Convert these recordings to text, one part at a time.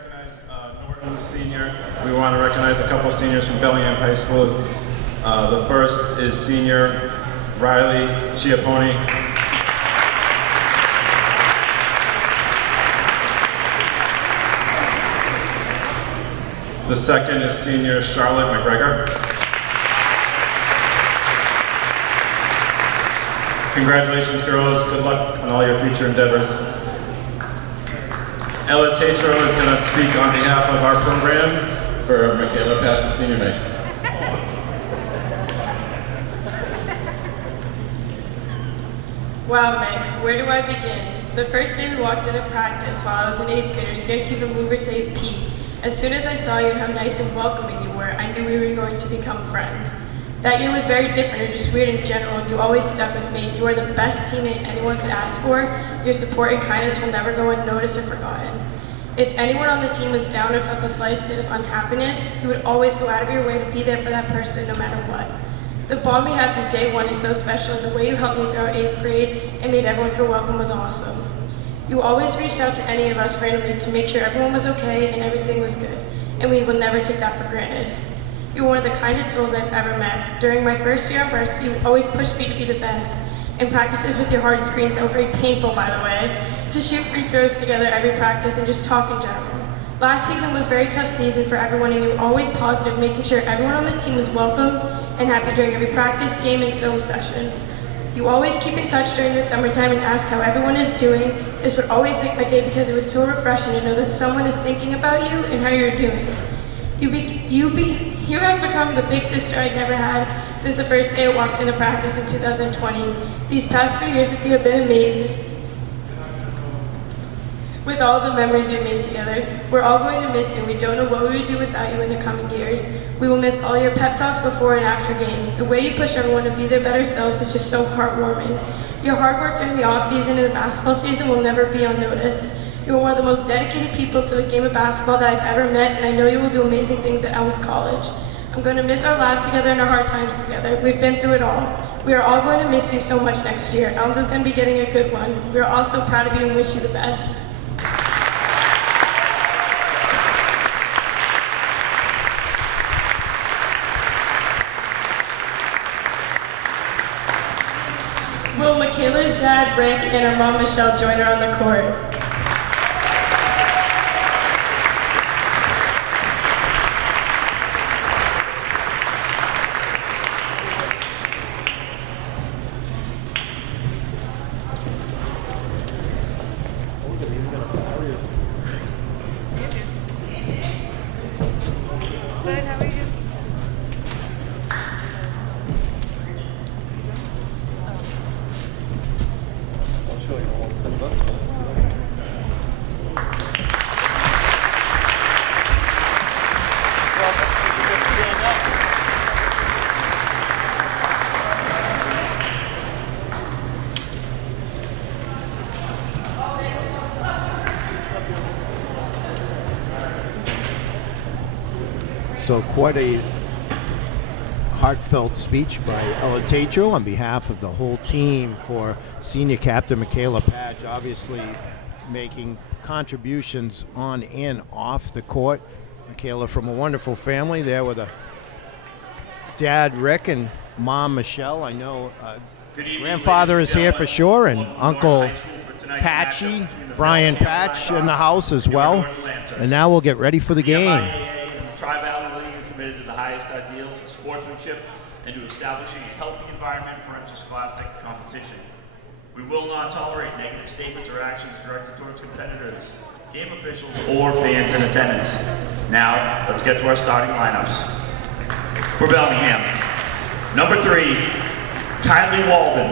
recognize Norton senior. We want to recognize a couple seniors from Bellingham High School. The first is senior Riley Chiapponi. The second is senior Charlotte McGregor. Congratulations, girls. Good luck on all your future endeavors. Ella Tatro is going to speak on behalf of our program for Michaela Patch's senior night. Wow, Mick, where do I begin? The first day we walked into practice while I was an 8th grader, scared to even move or say a peep. As soon as I saw you and how nice and welcoming you were, I knew we were going to become friends. That year was very different, or just weird in general, and you always stuck with me. You are the best teammate anyone could ask for. Your support and kindness will never go unnoticed or forgotten. If anyone on the team was down or felt the slightest bit of unhappiness, you would always go out of your way to be there for that person no matter what. The bond we had from day one is so special, and the way you helped me through our 8th grade and made everyone feel welcome was awesome. You always reached out to any of us randomly to make sure everyone was okay and everything was good, and we will never take that for granted. You were one of the kindest souls I've ever met. During my first year at Varsity, you always pushed me to be the best. In practices with your hard screens that were very painful, by the way, to shoot free throws together every practice and just talk in general. Last season was a very tough season for everyone, and you were always positive, making sure everyone on the team was welcome and happy during every practice, game, and film session. You always keep in touch during the summertime and ask how everyone is doing. This would always make my day because it was so refreshing to know that someone is thinking about you and how you're doing. You have become the big sister I'd never had since the first day I walked into practice in 2020. These past 3 years with you have been amazing. With all the memories we've made together, we're all going to miss you. We don't know what we would do without you in the coming years. We will miss all your pep talks before and after games. The way you push everyone to be their better selves is just so heartwarming. Your hard work during the off-season and the basketball season will never be unnoticed. You are one of the most dedicated people to the game of basketball that I've ever met, and I know you will do amazing things at Elms College. I'm going to miss our laughs together and our hard times together. We've been through it all. We are all going to miss you so much next year. Elms is going to be getting a good one. We are all so proud of you and wish you the best. Will Michaela's dad, Rick, and her mom, Michelle, join her on the court? Good, how are you? I'll show you one. So quite a heartfelt speech by Ella Tatro on behalf of the whole team for senior captain Michaela Patch, obviously making contributions on and off the court. Michaela from a wonderful family there with a dad Rick and mom Michelle. I know grandfather is here for sure, and Uncle Patchy, Brian Patch in the house as well. And now we'll get ready for the game. Committed to the highest ideals of sportsmanship and to establishing a healthy environment for interscholastic competition. We will not tolerate negative statements or actions directed towards competitors, game officials, or fans in attendance. Now, let's get to our starting lineups. For Bellingham, number 3, Kylie Walden.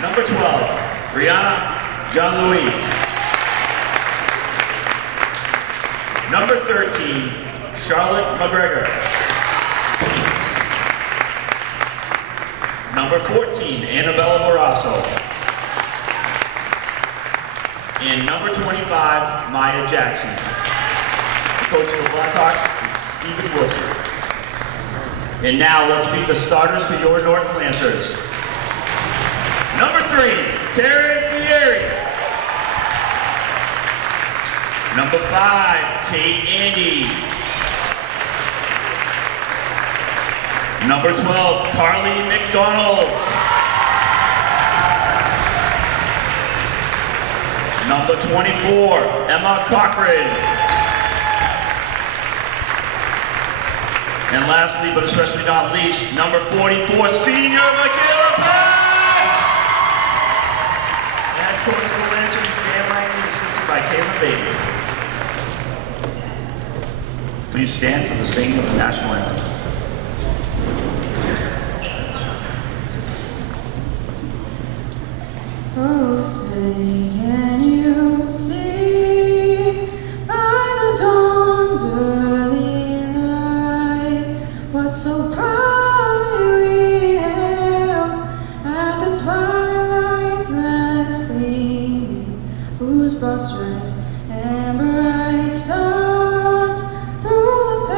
Number 12, Brianna Jean-Louis. Number 13, Charlotte McGregor. Number 14, Annabella Morasso. And number 25, Maya Jackson. The coach of the Blackhawks is Stephen Wilson. And now let's meet the starters for your Norton Lancers. Number 3, Terry Fieri. Number 5, Kate Andy. Number 12, Carly McDonald. Number 24, Emma Cochran. And lastly, but especially not least, number 44, senior Michaela Patch. And coach of the Lancers, Dan Langley, assisted by Caitlin Bailey. Please stand for the singing of the national anthem. Oh, say, can you see by the dawn's early light what so proudly we hailed at the twilight's last gleaming, whose broad stripes and bright stars through the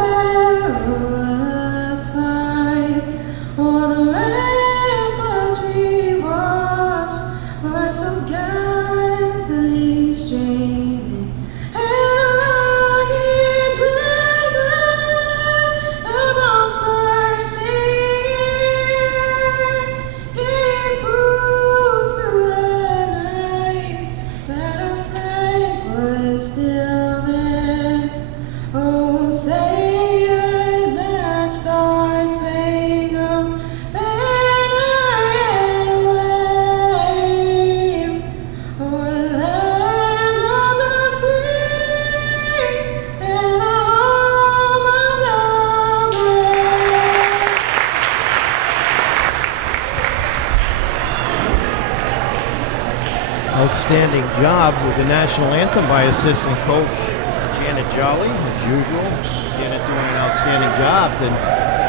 perilous fight o'er the ramparts we watched were so gallantly streaming, and the rocket's red glare, the bombs bursting gave proof through the night that our flag was still there. Oh, say does that star-spangled banner yet wave o'er the lands of the free and the home of the brave? Outstanding job with the national anthem by assistant coach Janet Jolly, as usual. Janet doing an outstanding job. Then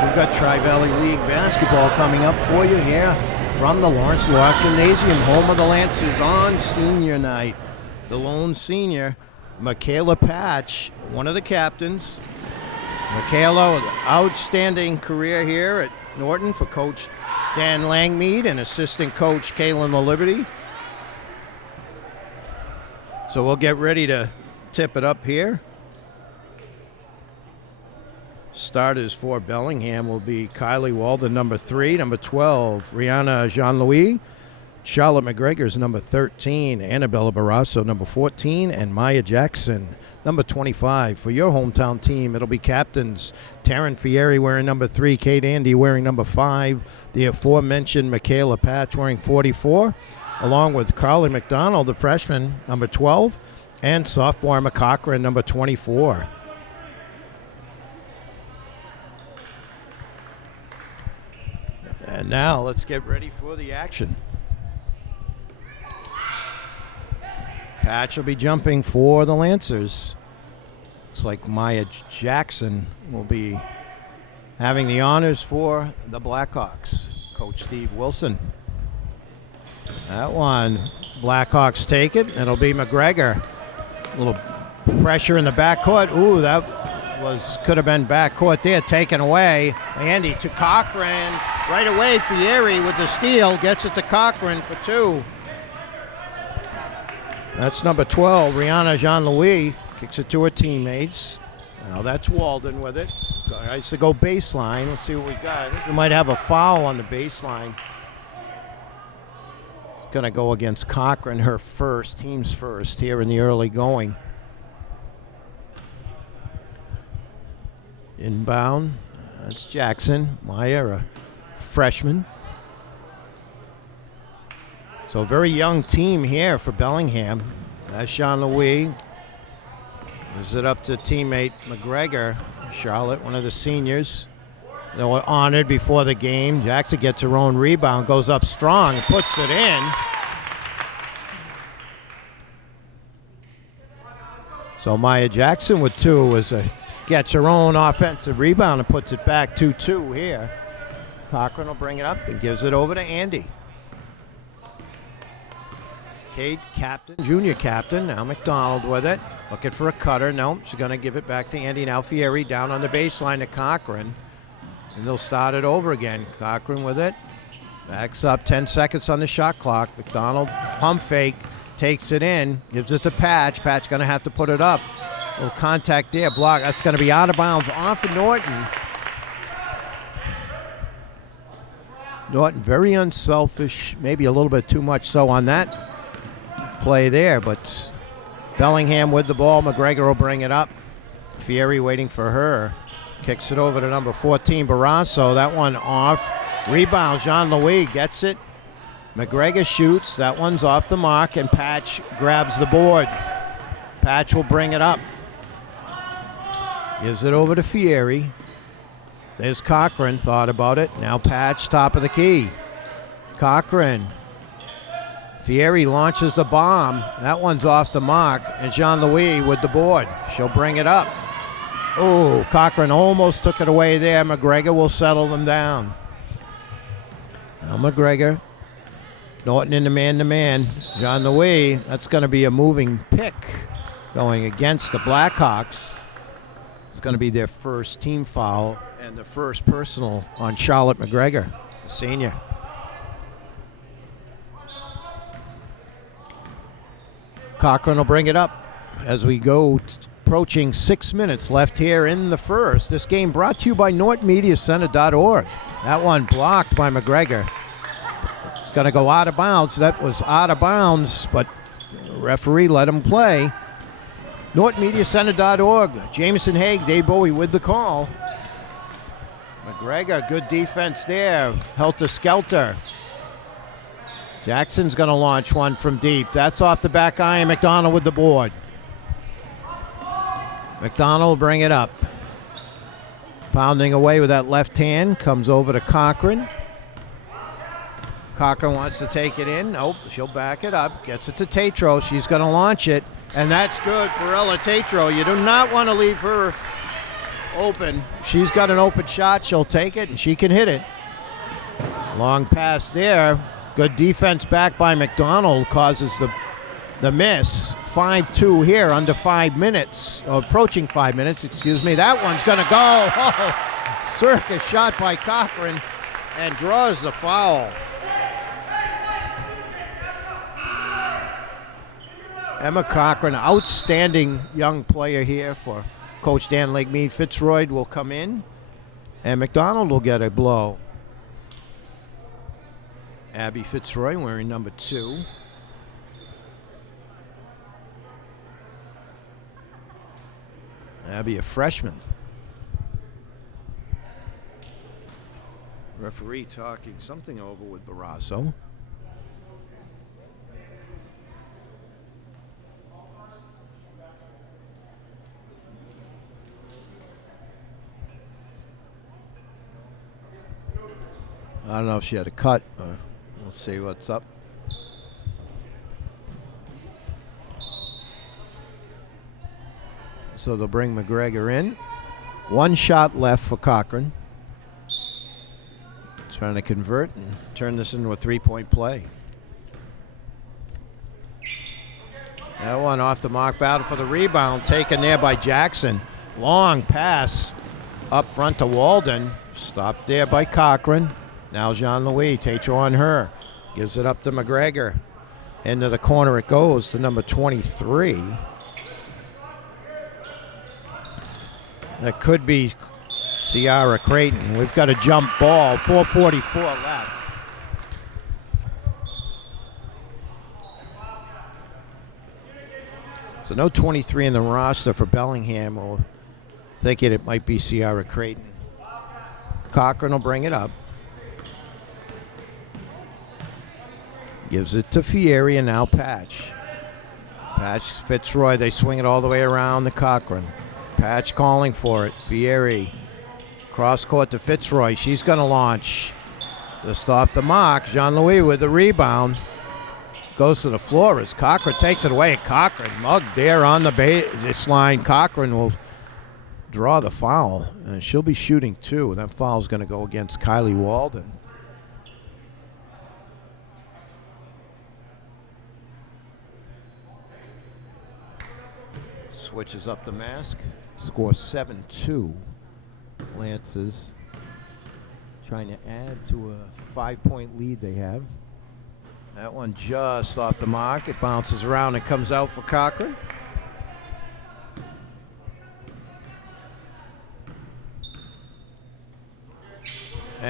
we've got Tri-Valley League basketball coming up for you here from the Lawrence Locke Gymnasium, home of the Lancers on senior night. The lone senior, Michaela Patch, one of the captains. Michaela with an outstanding career here at Norton for Coach Dan Langmead and assistant coach Kaylin LaLiberty. So we'll get ready to tip it up here. Starters for Bellingham will be Kylie Walden, number 3, number 12, Rihanna Jean-Louis, Charlotte McGregor's number 13, Annabella Barrasso, number 14, and Maya Jackson, number 25. For your hometown team, it'll be captains Taryn Fieri wearing number 3, Kate Andy wearing number 5, the aforementioned Michaela Patch wearing 44, along with Carly McDonald, the freshman, number 12, and sophomore Emma Cochran, number 24. And now let's get ready for the action. Patch will be jumping for the Lancers. Looks like Maya Jackson will be having the honors for the Blackhawks. Coach Steve Wilson. That one, Blackhawks take it. It'll be McGregor. A little pressure in the backcourt. Ooh, that could have been backcourt there, taken away. Andy to Cochran. Right away, Fieri with the steal. Gets it to Cochran for 2. That's number 12, Rihanna Jean-Louis. Kicks it to her teammates. Now that's Walden with it. Tries to go baseline. Let's see what we got. I think we might have a foul on the baseline. Going to go against Cochran, her first, team's first here in the early going. Inbound, that's Jackson, Maya, a freshman. So a very young team here for Bellingham. That's Jean-Louis. Gives it up to teammate McGregor. Charlotte, one of the seniors. They were honored before the game. Jackson gets her own rebound, goes up strong, and puts it in. So Maya Jackson with 2 gets her own offensive rebound and puts it back 2-2 here. Cochran will bring it up and gives it over to Andy. Cade, captain, junior captain, now McDonald with it. Looking for a cutter. No, she's going to give it back to Andy. Now Fieri down on the baseline to Cochran. And they'll start it over again. Cochran with it. Backs up, 10 seconds on the shot clock. McDonald pump fake, takes it in, gives it to Patch. Patch going to have to put it up. Little contact there, block. That's going to be out of bounds off of Norton. Norton very unselfish, maybe a little bit too much so on that play there, but Bellingham with the ball. McGregor will bring it up. Fieri waiting for her. Kicks it over to number 14, Barrasso. That one off. Rebound, Jean-Louis gets it. McGregor shoots. That one's off the mark, and Patch grabs the board. Patch will bring it up. Gives it over to Fieri. There's Cochran, thought about it. Now Patch, top of the key. Cochran. Fieri launches the bomb. That one's off the mark. And Jean-Louis with the board. She'll bring it up. Oh, Cochran almost took it away there. McGregor will settle them down. Now McGregor. Norton in the man-to-man. Jean-Louis, that's going to be a moving pick going against the Blackhawks. It's going to be their first team foul and the first personal on Charlotte McGregor, the senior. Cochran will bring it up as we go approaching 6 minutes left here in the first. This game brought to you by NortonMediaCenter.org. That one blocked by McGregor. It's going to go out of bounds. That was out of bounds, but the referee let him play. NortonMediaCenter.org. Jameson Haig, Dave Bowie with the call. McGregor, good defense there. Helter-skelter. Jackson's going to launch one from deep. That's off the back iron. McDonald with the board. McDonald will bring it up. Pounding away with that left hand. Comes over to Cochran. Cochran wants to take it in. Nope, she'll back it up. Gets it to Tatro. She's going to launch it. And that's good for Ella Tatro. You do not want to leave her open. She's got an open shot. She'll take it, and she can hit it. Long pass there. Good defense back by McDonald causes the miss. 5-2 here, under 5 minutes. Or approaching 5 minutes, excuse me. That one's going to go. Oh, circus shot by Cochran and draws the foul. Emma Cochran, outstanding young player here for Coach Dan Lakemead. Fitzroy will come in, and McDonald will get a blow. Abby Fitzroy wearing number 2. Abby, a freshman. Referee talking something over with Barrasso. I don't know if she had a cut. We'll see what's up. So they'll bring McGregor in. 1 shot left for Cochran. Trying to convert and turn this into a 3-point play. That one off the mark. Battle for the rebound. Taken there by Jackson. Long pass up front to Walden. Stopped there by Cochran. Now Jean-Louis, Tatro on her. Gives it up to McGregor. Into the corner it goes to number 23. That could be Ciara Creighton. We've got a jump ball. 4:44 left. So no 23 in the roster for Bellingham. We're thinking it might be Ciara Creighton. Cochran will bring it up. Gives it to Fieri and now Patch. Patch, Fitzroy, they swing it all the way around to Cochran. Patch calling for it. Fieri. Cross court to Fitzroy. She's going to launch. Just off the mark. Jean-Louis with the rebound. Goes to the floor as Cochran takes it away. Cochran mugged there on the baseline. Cochran will draw the foul. And she'll be shooting 2. That foul's going to go against Kylie Walden. Switches up the mask. Score 7-2. Lancers trying to add to a 5-point lead they have. That one just off the mark. It bounces around and comes out for Cochran.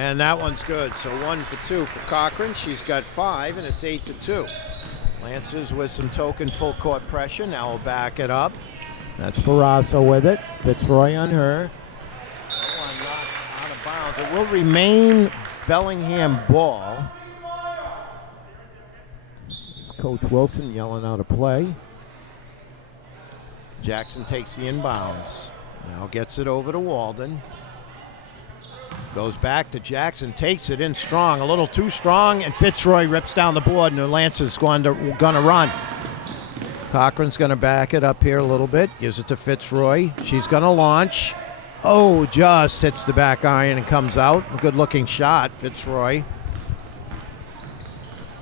And that one's good. So 1 for 2 for Cochran. She's got 5, and it's 8-2. Lancers with some token full court pressure. Now we'll back it up. That's Barrasso with it. Fitzroy on her. That one knocked out of bounds. It will remain Bellingham ball. It's Coach Wilson yelling out a play. Jackson takes the inbounds. Now gets it over to Walden. Goes back to Jackson, takes it in strong, a little too strong, and Fitzroy rips down the board, and the Lancers gonna run. Cochran's gonna back it up here a little bit, gives it to Fitzroy. She's gonna launch. Oh, just hits the back iron and comes out. A good-looking shot, Fitzroy.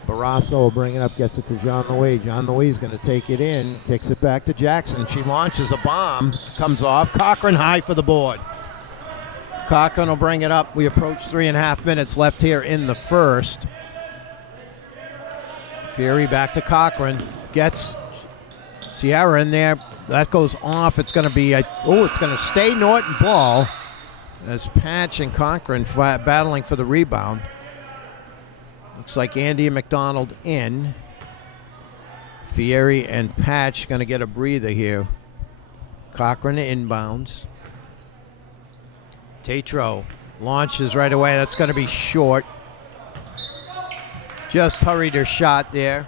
Barrasso will bring it up, gets it to Jean Louis. Jean Louis gonna take it in, kicks it back to Jackson. She launches a bomb, comes off. Cochran high for the board. Cochran will bring it up. We approach 3.5 minutes left here in the first. Fury back to Cochran. Gets Sierra in there. That goes off. It's going to be it's going to stay Norton ball as Patch and Cochran battling for the rebound. Looks like Andy and McDonald in. Fieri and Patch going to get a breather here. Cochran inbounds. Tatro launches right away. That's going to be short. Just hurried her shot there.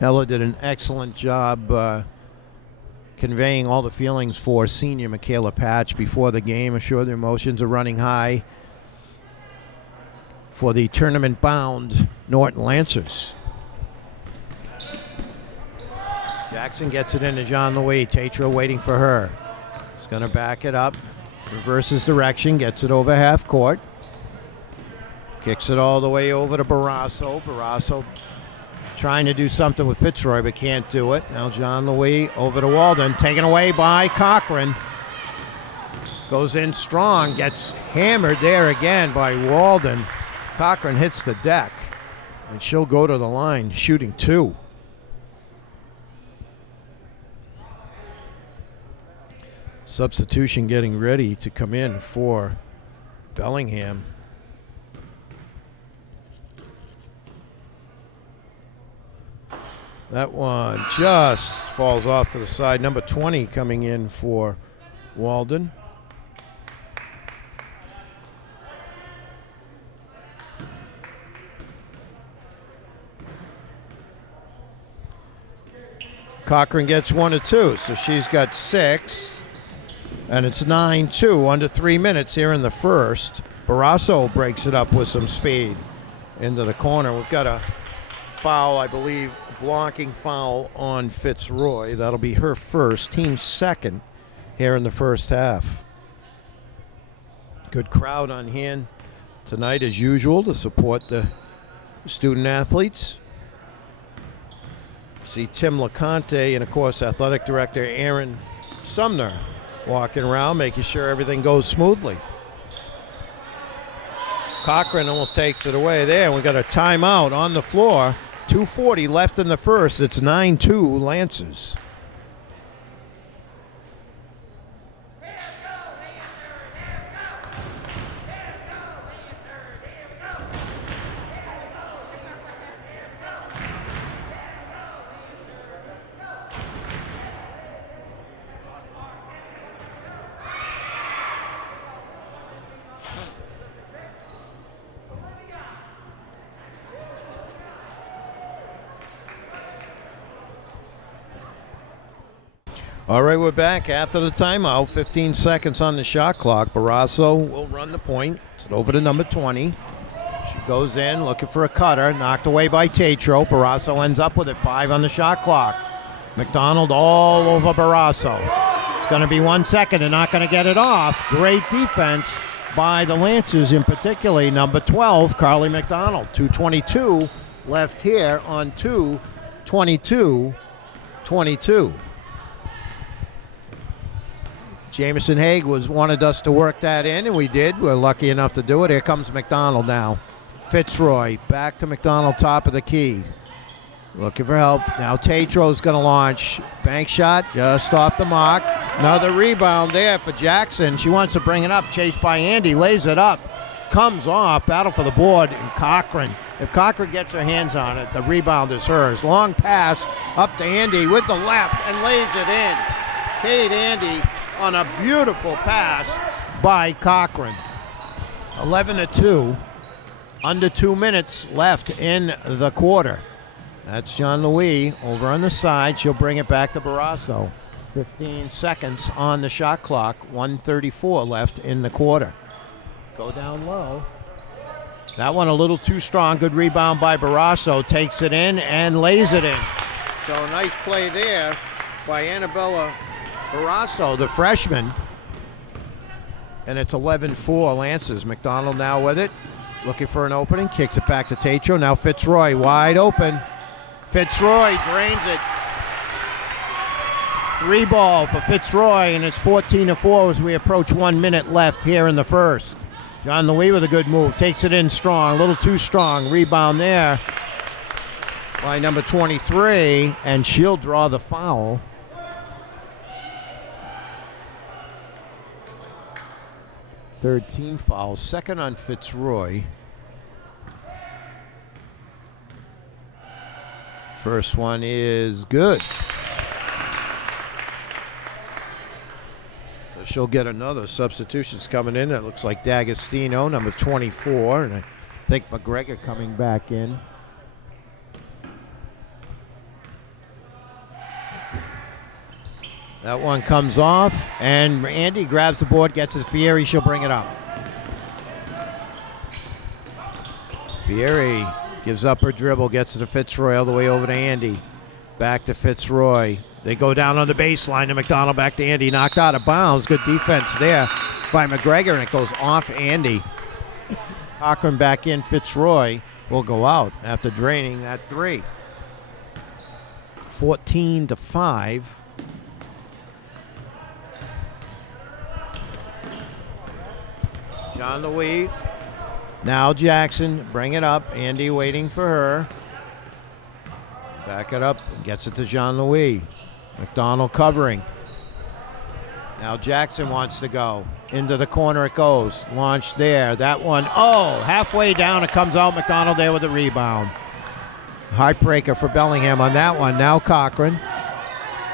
Ella did an excellent job conveying all the feelings for senior Michaela Patch before the game. I'm sure their emotions are running high for the tournament-bound Norton Lancers. Jackson gets it into Jean Louis. Tatro waiting for her. He's going to back it up. Reverses direction, gets it over half court. Kicks it all the way over to Barrasso. Barrasso trying to do something with Fitzroy, but can't do it. Now Jean Louis over to Walden, taken away by Cochran. Goes in strong, gets hammered there again by Walden. Cochran hits the deck, and she'll go to the line shooting 2. Substitution getting ready to come in for Bellingham. That one just falls off to the side. Number 20 coming in for Walden. Cochran gets 1 of 2, so she's got 6. And it's 9-2, under 3 minutes here in the first. Barrasso breaks it up with some speed into the corner. We've got a foul, I believe, blocking foul on Fitzroy. That'll be her first, team second here in the first half. Good crowd on hand tonight as usual to support the student athletes. See Tim LeConte and, of course, athletic director Aaron Sumner walking around, making sure everything goes smoothly. Cochran almost takes it away there. We got a timeout on the floor. 2:40 left in the first. It's 9-2 Lancers. All right, we're back after the timeout. 15 seconds on the shot clock. Barrasso will run the point. It's over to number 20. She goes in looking for a cutter. Knocked away by Tatro. Barrasso ends up with it. 5 on the shot clock. McDonald all over Barrasso. It's going to be 1 second. They're not going to get it off. Great defense by the Lancers, in particularly number 12, Carly McDonald. 2:22 left here on 2:22. Jamison Haig wanted us to work that in, and we did. We're lucky enough to do it. Here comes McDonald now. Fitzroy back to McDonald, top of the key. Looking for help. Now Tatro's going to launch. Bank shot just off the mark. Another rebound there for Jackson. She wants to bring it up. Chased by Andy. Lays it up. Comes off. Battle for the board. And Cochran. If Cochran gets her hands on it, the rebound is hers. Long pass up to Andy with the left and lays it in. Kate Andy on a beautiful pass by Cochran. 11-2. Under 2 minutes left in the quarter. That's John Louis over on the side. She'll bring it back to Barrasso. 15 seconds on the shot clock. 1:34 left in the quarter. Go down low. That one a little too strong. Good rebound by Barrasso. Takes it in and lays it in. So nice play there by Annabella Barrasso, the freshman. And it's 11-4 Lancers. McDonald now with it. Looking for an opening. Kicks it back to Tatro. Now Fitzroy wide open. Fitzroy drains it. 3 ball for Fitzroy, and it's 14-4 as we approach 1 minute left here in the first. John Louis with a good move. Takes it in strong. A little too strong. Rebound there by number 23, and she'll draw the foul. Third team foul. Second on Fitzroy. First one is good. So she'll get another. Substitutions coming in. That looks like D'Agostino, number 24. And I think McGregor coming back in. That one comes off, and Andy grabs the board, gets it to Fieri. She'll bring it up. Fieri gives up her dribble, gets it to Fitzroy all the way over to Andy. Back to Fitzroy. They go down on the baseline to McDonald, back to Andy. Knocked out of bounds. Good defense there by McGregor, and it goes off Andy. Cochran back in. Fitzroy will go out after draining that 3. 14-5. John Louis. Now Jackson, bring it up. Andy waiting for her. Back it up, gets it to Jean Louis. McDonald covering. Now Jackson wants to go. Into the corner it goes. Launch there. That one, halfway down it comes out. McDonald there with the rebound. Heartbreaker for Bellingham on that one. Now Cochran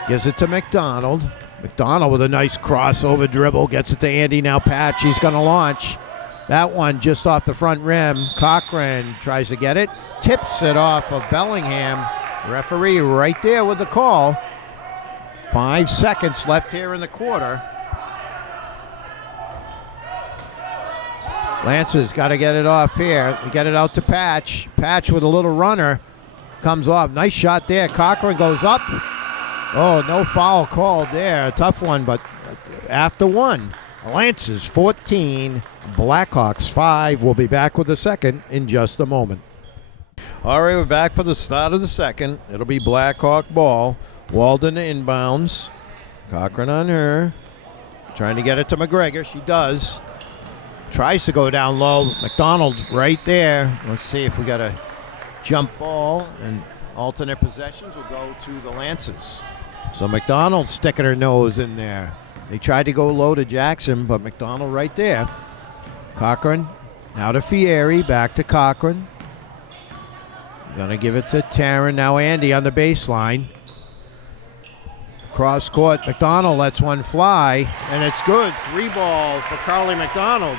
gives it to McDonald. McDonald with a nice crossover dribble. Gets it to Andy. Now Pat, she's going to launch. That one just off the front rim. Cochran tries to get it. Tips it off of Bellingham. Referee right there with the call. 5 seconds left here in the quarter. Lancers got to get it off here. Get it out to Patch. Patch with a little runner. Comes off. Nice shot there. Cochran goes up. Oh, no foul called there. A tough one, but after one. Lancers 14, Blackhawks 5. We'll be back with the second in just a moment. All right, we're back for the start of the second. It'll be Blackhawk ball. Walden inbounds. Cochran on her. Trying to get it to McGregor. She does. Tries to go down low. McDonald right there. Let's see if we got a jump ball, and alternate possessions will go to the Lancers. So McDonald sticking her nose in there. They tried to go low to Jackson, but McDonald right there. Cochran now to Fieri, back to Cochran. Gonna give it to Taryn. Now Andy on the baseline. Cross court, McDonald lets one fly, and it's good. 3 ball for Carly McDonald.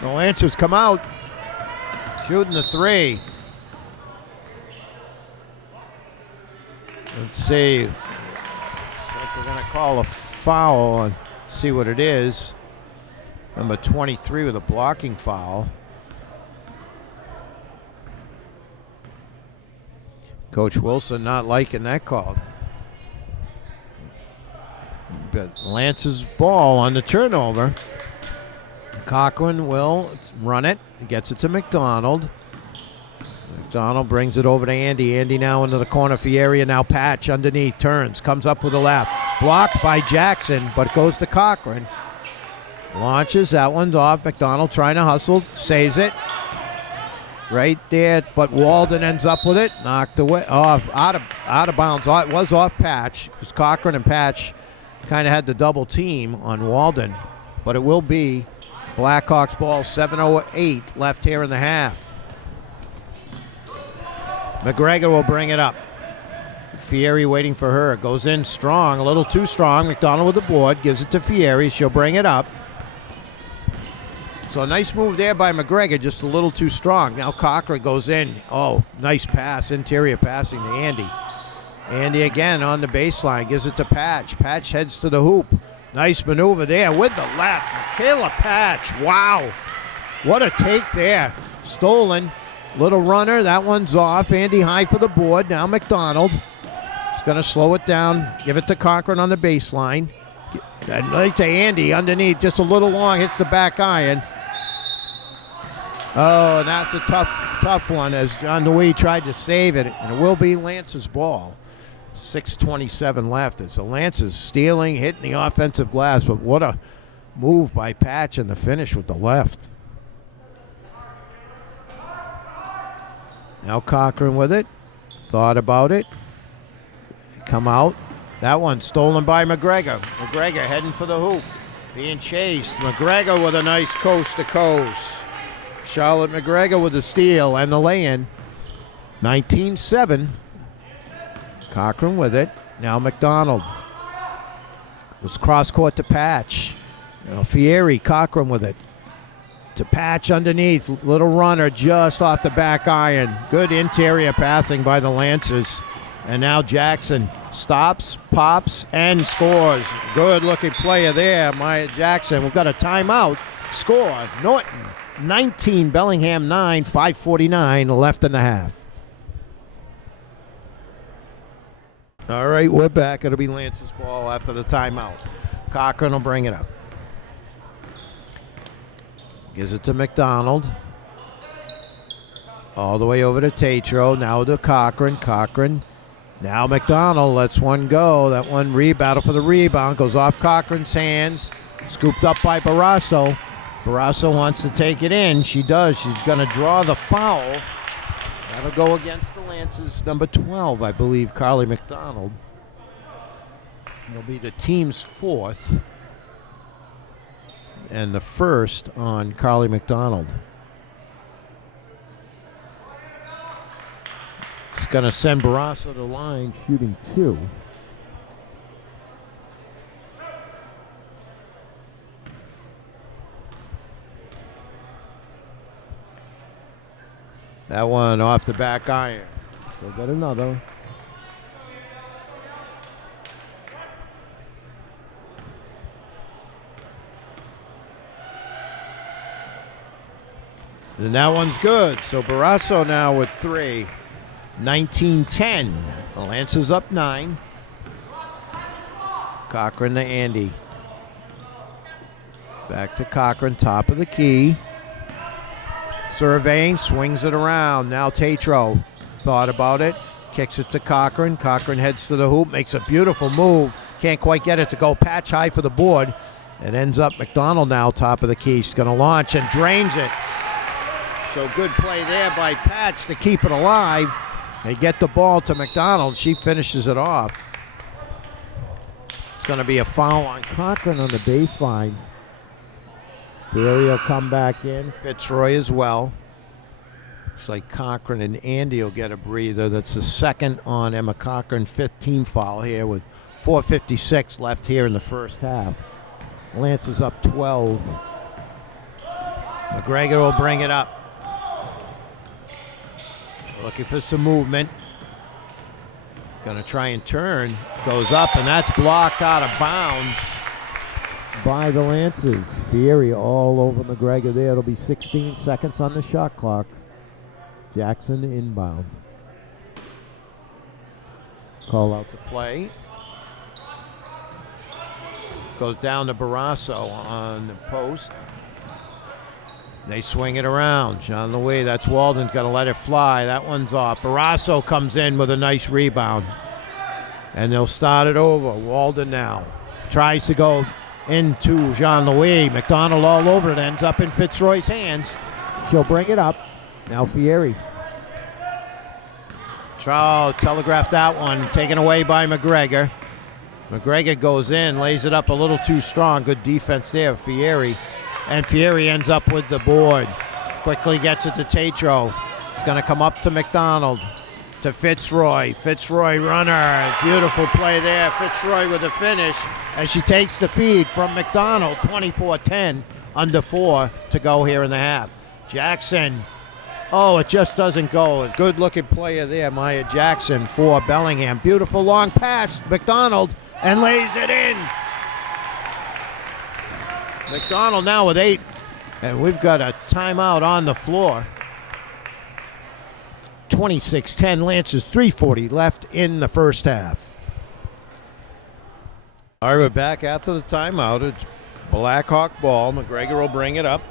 The Lancers come out, shooting the 3. Let's see. Looks like we're going to call a foul and see what it is. Number 23 with a blocking foul. Coach Wilson not liking that call. But Lance's ball on the turnover. Cochran will run it. Gets it to McDonald. McDonald brings it over to Andy. Andy now into the corner. Fieri now Patch underneath. Turns. Comes up with a left. Blocked by Jackson, but goes to Cochran. Launches. That one's off. McDonald trying to hustle. Saves it. Right there, but Walden ends up with it. Knocked away. Off. Out of bounds. It was off Patch, because Cochran and Patch kind of had the double team on Walden, but it will be Blackhawks ball. 7:08 left here in the half. McGregor will bring it up. Fieri waiting for her. Goes in strong, a little too strong. McDonald with the board, gives it to Fieri. She'll bring it up. So a nice move there by McGregor, just a little too strong. Now Cochran goes in. Oh, nice pass, interior passing to Andy. Andy again on the baseline, gives it to Patch. Patch heads to the hoop. Nice maneuver there with the left. Michaela Patch, wow. What a take there. Stolen, little runner, that one's off. Andy high for the board, now McDonald. He's gonna slow it down, give it to Cochran on the baseline. And right to Andy underneath, just a little long, hits the back iron. Oh, and that's a tough one as John Dewey tried to save it, and it will be Lance's ball. 6:27 left. It's the Lance's stealing, hitting the offensive glass, but what a move by Patch in the finish with the left. Now Cochran with it. Thought about it. Come out. That one stolen by McGregor. McGregor heading for the hoop. Being chased. McGregor with a nice coast to coast. Charlotte McGregor with the steal and the lay-in. 19-7. Cochran with it. Now McDonald. It was cross court to Patch. Fieri, Cochran with it. To Patch underneath. Little runner just off the back iron. Good interior passing by the Lancers. And now Jackson stops, pops, and scores. Good looking player there, Maya Jackson. We've got a timeout. Score, Norton 19, Bellingham 9, 5:49 left in the half. All right, we're back. It'll be Lance's ball after the timeout. Cochran will bring it up. Gives it to McDonald. All the way over to Tatro. Now to Cochran. Cochran. Now McDonald lets one go. That one battle for the rebound. Goes off Cochran's hands. Scooped up by Barrasso. Barrasso wants to take it in. She does. She's going to draw the foul. That'll go against the Lancers. Number 12, I believe, Carly McDonald. It'll be the team's fourth. And the first on Carly McDonald. It's going to send Barrasso to the line, shooting 2. That one off the back iron. So got another. And that one's good. So Barrasso now with 3. 19-10. The Lancers up 9. Cochran to Andy. Back to Cochran, top of the key. Surveying, swings it around. Now Tatro thought about it. Kicks it to Cochran. Cochran heads to the hoop, makes a beautiful move. Can't quite get it to go. Patch high for the board. It ends up McDonald now, top of the key. She's going to launch and drains it. So good play there by Patch to keep it alive. They get the ball to McDonald. She finishes it off. It's going to be a foul on Cochran on the baseline. Fieri will come back in. Fitzroy as well. Looks like Cochran and Andy will get a breather. That's the second on Emma Cochran. 5th team foul here with 4:56 left here in the first half. Lance is up 12. McGregor will bring it up. Looking for some movement. Gonna try and turn. Goes up, and that's blocked out of bounds by the Lancers. Fieri all over McGregor there. It'll be 16 seconds on the shot clock. Jackson inbound. Call out the play. Goes down to Barrasso on the post. They swing it around. John Louis, that's Walden's got to let it fly. That one's off. Barrasso comes in with a nice rebound. And they'll start it over. Walden now tries to go into Jean-Louis. McDonald all over it. Ends up in Fitzroy's hands. She'll bring it up. Now Fieri. Telegraphed that one. Taken away by McGregor. McGregor goes in, lays it up a little too strong. Good defense there, Fieri. And Fieri ends up with the board. Quickly gets it to Tatro. It's going to come up to McDonald. To Fitzroy. Fitzroy runner. Beautiful play there. Fitzroy with a finish as she takes the feed from McDonald. 24-10, under 4 to go here in the half. Jackson. Oh, it just doesn't go. A good-looking player there, Maya Jackson for Bellingham. Beautiful long pass. McDonald and lays it in. McDonald now with 8. And we've got a timeout on the floor. 26-10 Lancers, 3:40 left in the first half. All right, we're back after the timeout. It's Blackhawk ball. McGregor will bring it up.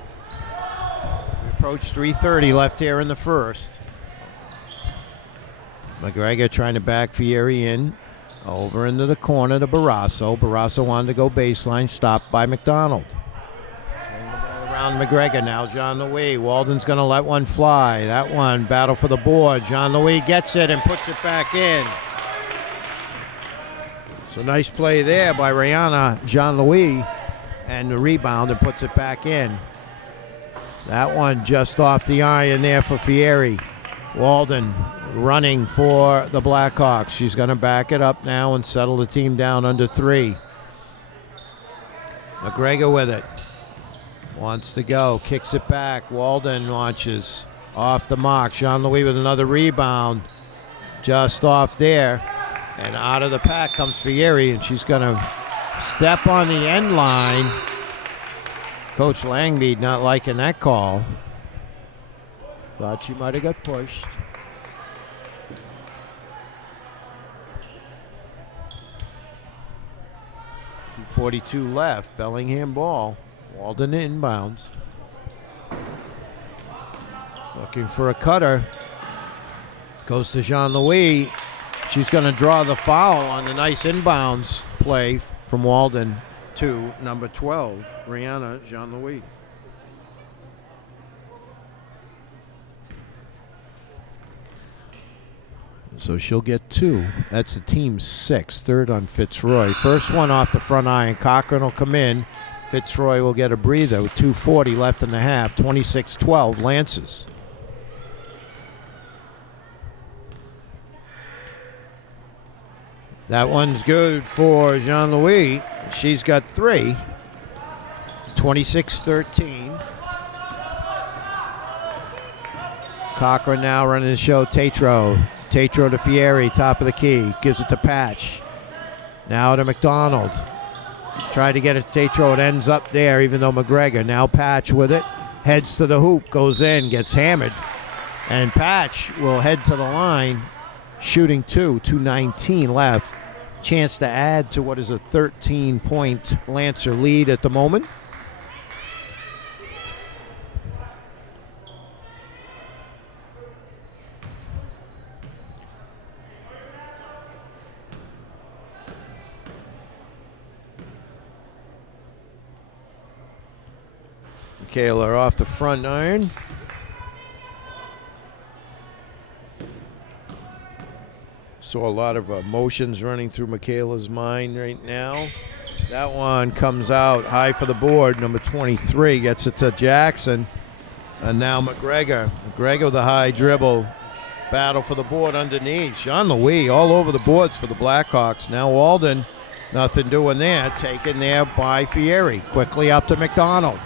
We approach 3:30 left here in the first. McGregor trying to back Fieri in. Over into the corner to Barrasso. Barrasso wanted to go baseline, stopped by McDonald. Swing the ball around McGregor. Now Jean-Louis. Walden's going to let one fly. That one, battle for the board. Jean-Louis gets it and puts it back in. So nice play there by Rihanna Jean-Louis. And the rebound and puts it back in. That one just off the iron there for Fieri. Walden running for the Blackhawks. She's going to back it up now and settle the team down under 3. McGregor with it. Wants to go. Kicks it back. Walden launches off the mark. Jean-Louis with another rebound. Just off there. And out of the pack comes Fieri, and she's going to step on the end line. Coach Langmead not liking that call. Thought she might have got pushed. 2:42 left. Bellingham ball. Walden inbounds. Looking for a cutter. Goes to Jean-Louis. She's going to draw the foul on the nice inbounds play from Walden to number 12, Rihanna Jean-Louis. So she'll get 2. That's the team's 6th. Third on Fitzroy. First one off the front iron. Cochran will come in. Fitzroy will get a breather with 2:40 left in the half. 26-12 Lancers. That one's good for Jean-Louis. She's got 3. 26-13. Cochran now running the show. Tatro. Tatro to Fieri, top of the key. Gives it to Patch. Now to McDonald. Tried to get it to Tatro. It ends up there, even though McGregor. Now Patch with it. Heads to the hoop. Goes in. Gets hammered. And Patch will head to the line. Shooting 2. 2:19 left. Chance to add to what is a 13-point Lancer lead at the moment. Michaela off the front iron. Saw a lot of emotions running through Michaela's mind right now. That one comes out high for the board. Number 23 gets it to Jackson. And now McGregor. McGregor with a high dribble. Battle for the board underneath. Jean-Louis all over the boards for the Blackhawks. Now Walden, nothing doing there. Taken there by Fieri. Quickly up to McDonald.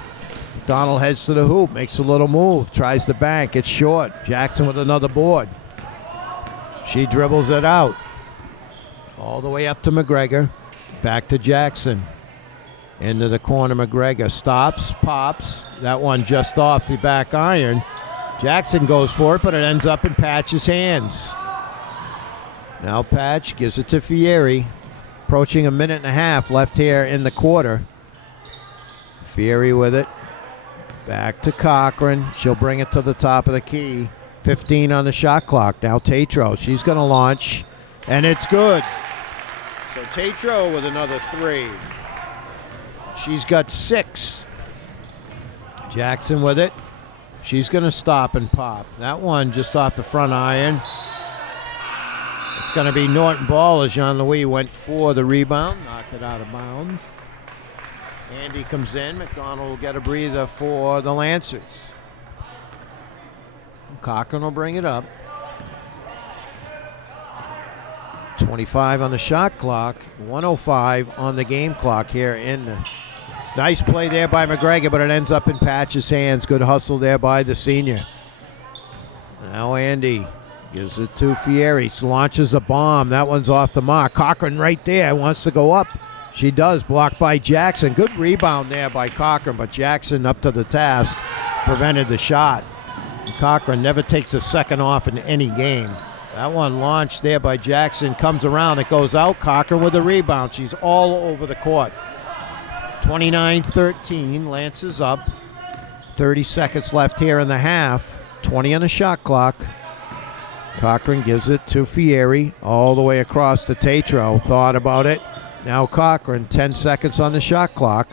McDonald heads to the hoop. Makes a little move. Tries the bank. It's short. Jackson with another board. She dribbles it out. All the way up to McGregor. Back to Jackson. Into the corner, McGregor. Stops, pops. That one just off the back iron. Jackson goes for it, but it ends up in Patch's hands. Now Patch gives it to Fieri. Approaching a minute and a half left here in the quarter. Fieri with it. Back to Cochran. She'll bring it to the top of the key. 15 on the shot clock. Now Tatro. She's going to launch, and it's good. So Tatro with another 3. She's got 6. Jackson with it. She's going to stop and pop. That one just off the front iron. It's going to be Norton ball as Jean-Louis went for the rebound, knocked it out of bounds. Andy comes in. McDonald will get a breather for the Lancers. Cochran will bring it up. 25 on the shot clock, 105 on the game clock here in the... Nice play there by McGregor, but it ends up in Patch's hands. Good hustle there by the senior. Now Andy gives it to Fieri. Launches the bomb. That one's off the mark. Cochran right there wants to go up. She does. Blocked by Jackson. Good rebound there by Cochran, but Jackson up to the task. Prevented the shot. Cochran never takes a second off in any game. That one launched there by Jackson. Comes around. It goes out. Cochran with the rebound. She's all over the court. 29-13. Lancers up. 30 seconds left here in the half. 20 on the shot clock. Cochran gives it to Fieri all the way across to Tatro. Thought about it. Now Cochran, 10 seconds on the shot clock.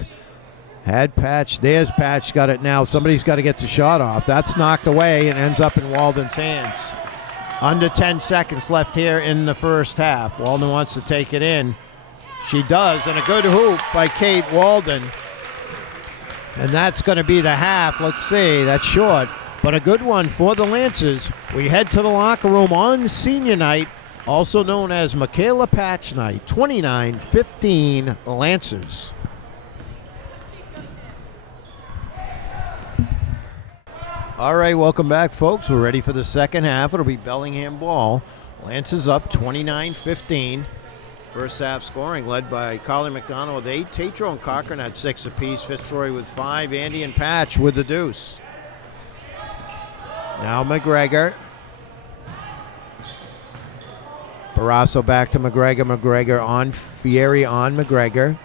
Had Patch. There's Patch. Got it now. Somebody's got to get the shot off. That's knocked away and ends up in Walden's hands. Under 10 seconds left here in the first half. Walden wants to take it in. She does, and a good hoop by Kate Walden. And that's going to be the half. Let's see. That's short, but a good one for the Lancers. We head to the locker room on senior night, also known as Michaela Patch night. 29-15 Lancers. All right, welcome back, folks. We're ready for the second half. It'll be Bellingham ball. Lancers up 29-15. First half scoring led by Carly McDonald with 8. Tatro and Cochran had 6 apiece. Fitzroy with 5. Andy and Patch with the deuce. Now McGregor. Barrasso back to McGregor. McGregor on Fieri on McGregor.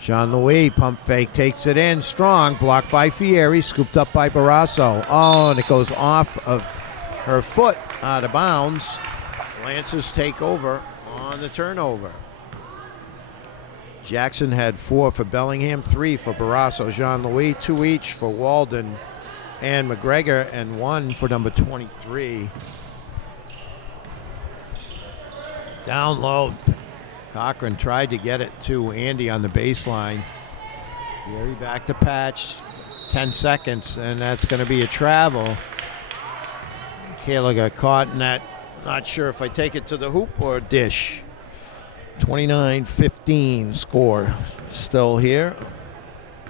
Jean-Louis pump fake, takes it in strong, blocked by Fieri, scooped up by Barrasso. Oh, and it goes off of her foot, out of bounds. Lancers take over on the turnover. Jackson had 4 for Bellingham, 3 for Barrasso. Jean-Louis, 2 each for Walden and McGregor, and 1 for number 23. Down low. Cochran tried to get it to Andy on the baseline. Fieri back to Patch. 10 seconds, and that's going to be a travel. Kayla got caught in that. Not sure if I take it to the hoop or dish. 29-15 score still here.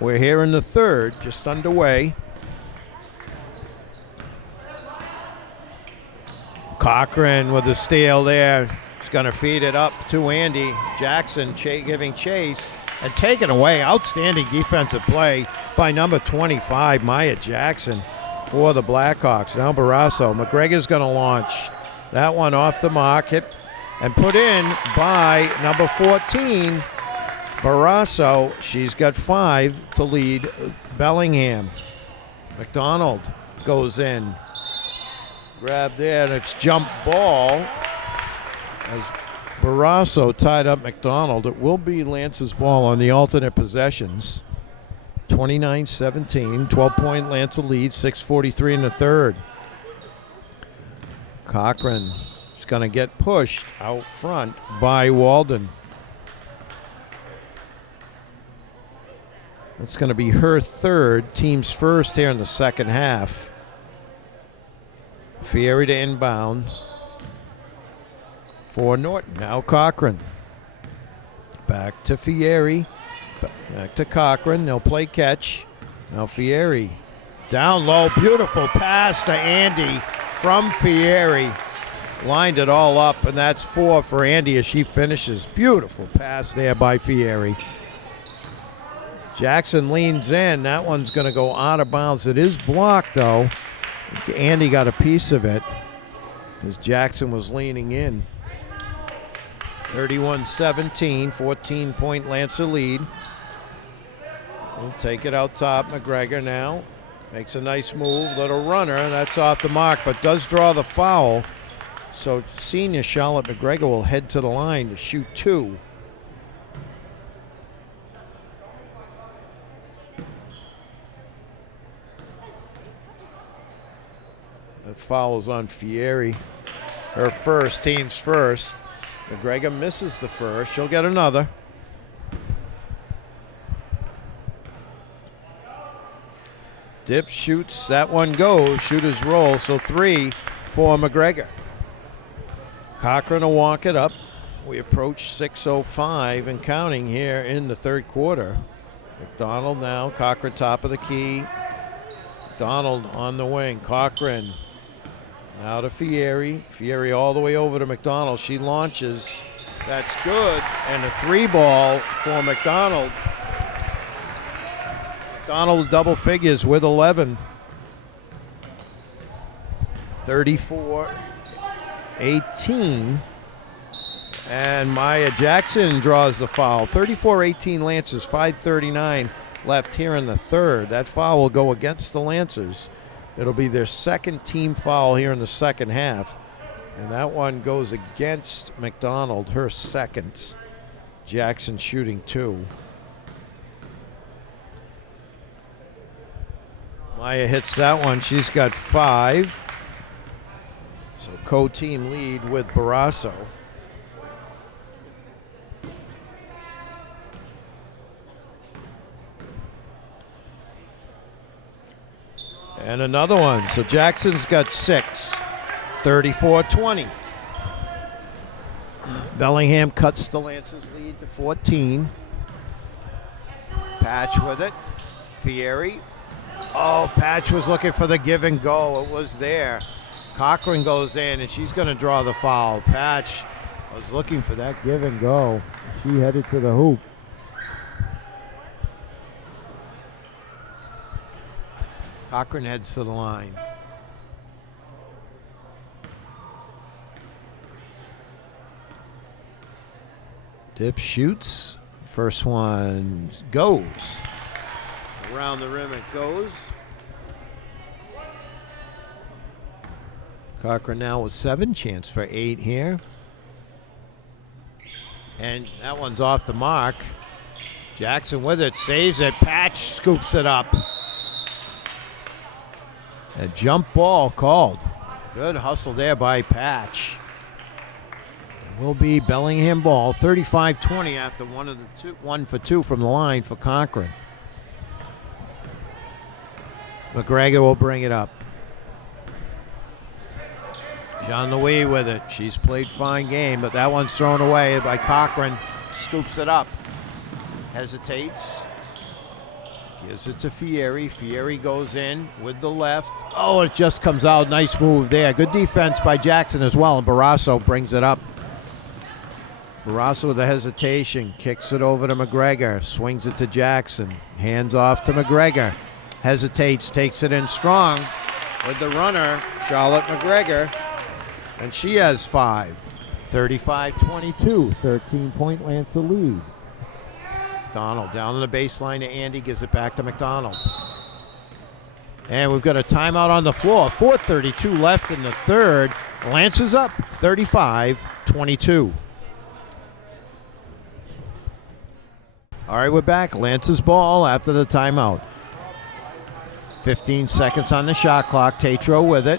We're here in the third, just underway. Cochran with the steal there. He's going to feed it up to Andy. Jackson giving chase and taken away. Outstanding defensive play by number 25, Maya Jackson, for the Blackhawks. Now Barrasso. McGregor's going to launch. That one off the mark, hit and put in by number 14, Barrasso. She's got 5 to lead Bellingham. McDonald goes in. Grab there, and it's jump ball. As Barrasso tied up McDonald, it will be Lance's ball on the alternate possessions. 29-17, 12-point Lancer lead, 6:43 in the third. Cochran is going to get pushed out front by Walden. It's going to be her third, team's first here in the second half. Fieri to inbound for Norton. Now Cochran. Back to Fieri. Back to Cochran. They'll play catch. Now Fieri. Down low. Beautiful pass to Andy from Fieri. Lined it all up, and that's 4 for Andy as she finishes. Beautiful pass there by Fieri. Jackson leans in. That one's going to go out of bounds. It is blocked, though. Andy got a piece of it as Jackson was leaning in. 31-17, 14-point Lancer lead. We'll take it out top. McGregor now makes a nice move. Little runner. That's off the mark, but does draw the foul. So senior Charlotte McGregor will head to the line to shoot 2. That foul is on Fieri. her first, team's first. McGregor misses the first. She'll get another. Dip, shoots, that one goes. Shooters roll, so 3 for McGregor. Cochran will walk it up. We approach 6:05 and counting here in the third quarter. McDonald now, Cochran top of the key. McDonald on the wing. Cochran now to Fieri. Fieri all the way over to McDonald. She launches. That's good. And a 3-ball for McDonald. McDonald double figures with 11. 34-18. And Maya Jackson draws the foul. 34-18 Lancers, 5:39 left here in the third. That foul will go against the Lancers. It'll be their second team foul here in the second half. And that one goes against McDonald, her second. Jackson shooting 2. Maya hits that one. She's got 5. So co-team lead with Barrasso. And another one. So Jackson's got 6. 34-20. Bellingham cuts the Lancers lead to 14. Patch with it. Fieri. Oh, Patch was looking for the give and go. It was there. Cochran goes in, and she's going to draw the foul. Patch was looking for that give and go. She headed to the hoop. Cochran heads to the line. Dip shoots. First one goes. Around the rim it goes. Cochran now with 7. Chance for 8 here. And that one's off the mark. Jackson with it. Saves it. Patch scoops it up. A jump ball called. Good hustle there by Patch. It will be Bellingham ball. 35-20 after 1 for 2 from the line for Cochran. McGregor will bring it up. Jean-Louis with it. She's played fine game, but that one's thrown away by Cochran. Scoops it up. Hesitates. Gives it to Fieri. Fieri goes in with the left. Oh, it just comes out. Nice move there. Good defense by Jackson as well, and Barrasso brings it up. Barrasso with the hesitation. Kicks it over to McGregor. Swings it to Jackson. Hands off to McGregor. Hesitates, takes it in strong with the runner, Charlotte McGregor, and she has 5. 35-22, 13-point Lancer lead. Donald down on the baseline to Andy, gives it back to McDonald. And we've got a timeout on the floor. 4:32 left in the third. Lancers up 35-22. All right, we're back. Lancers ball after the timeout. 15 seconds on the shot clock. Tatro with it.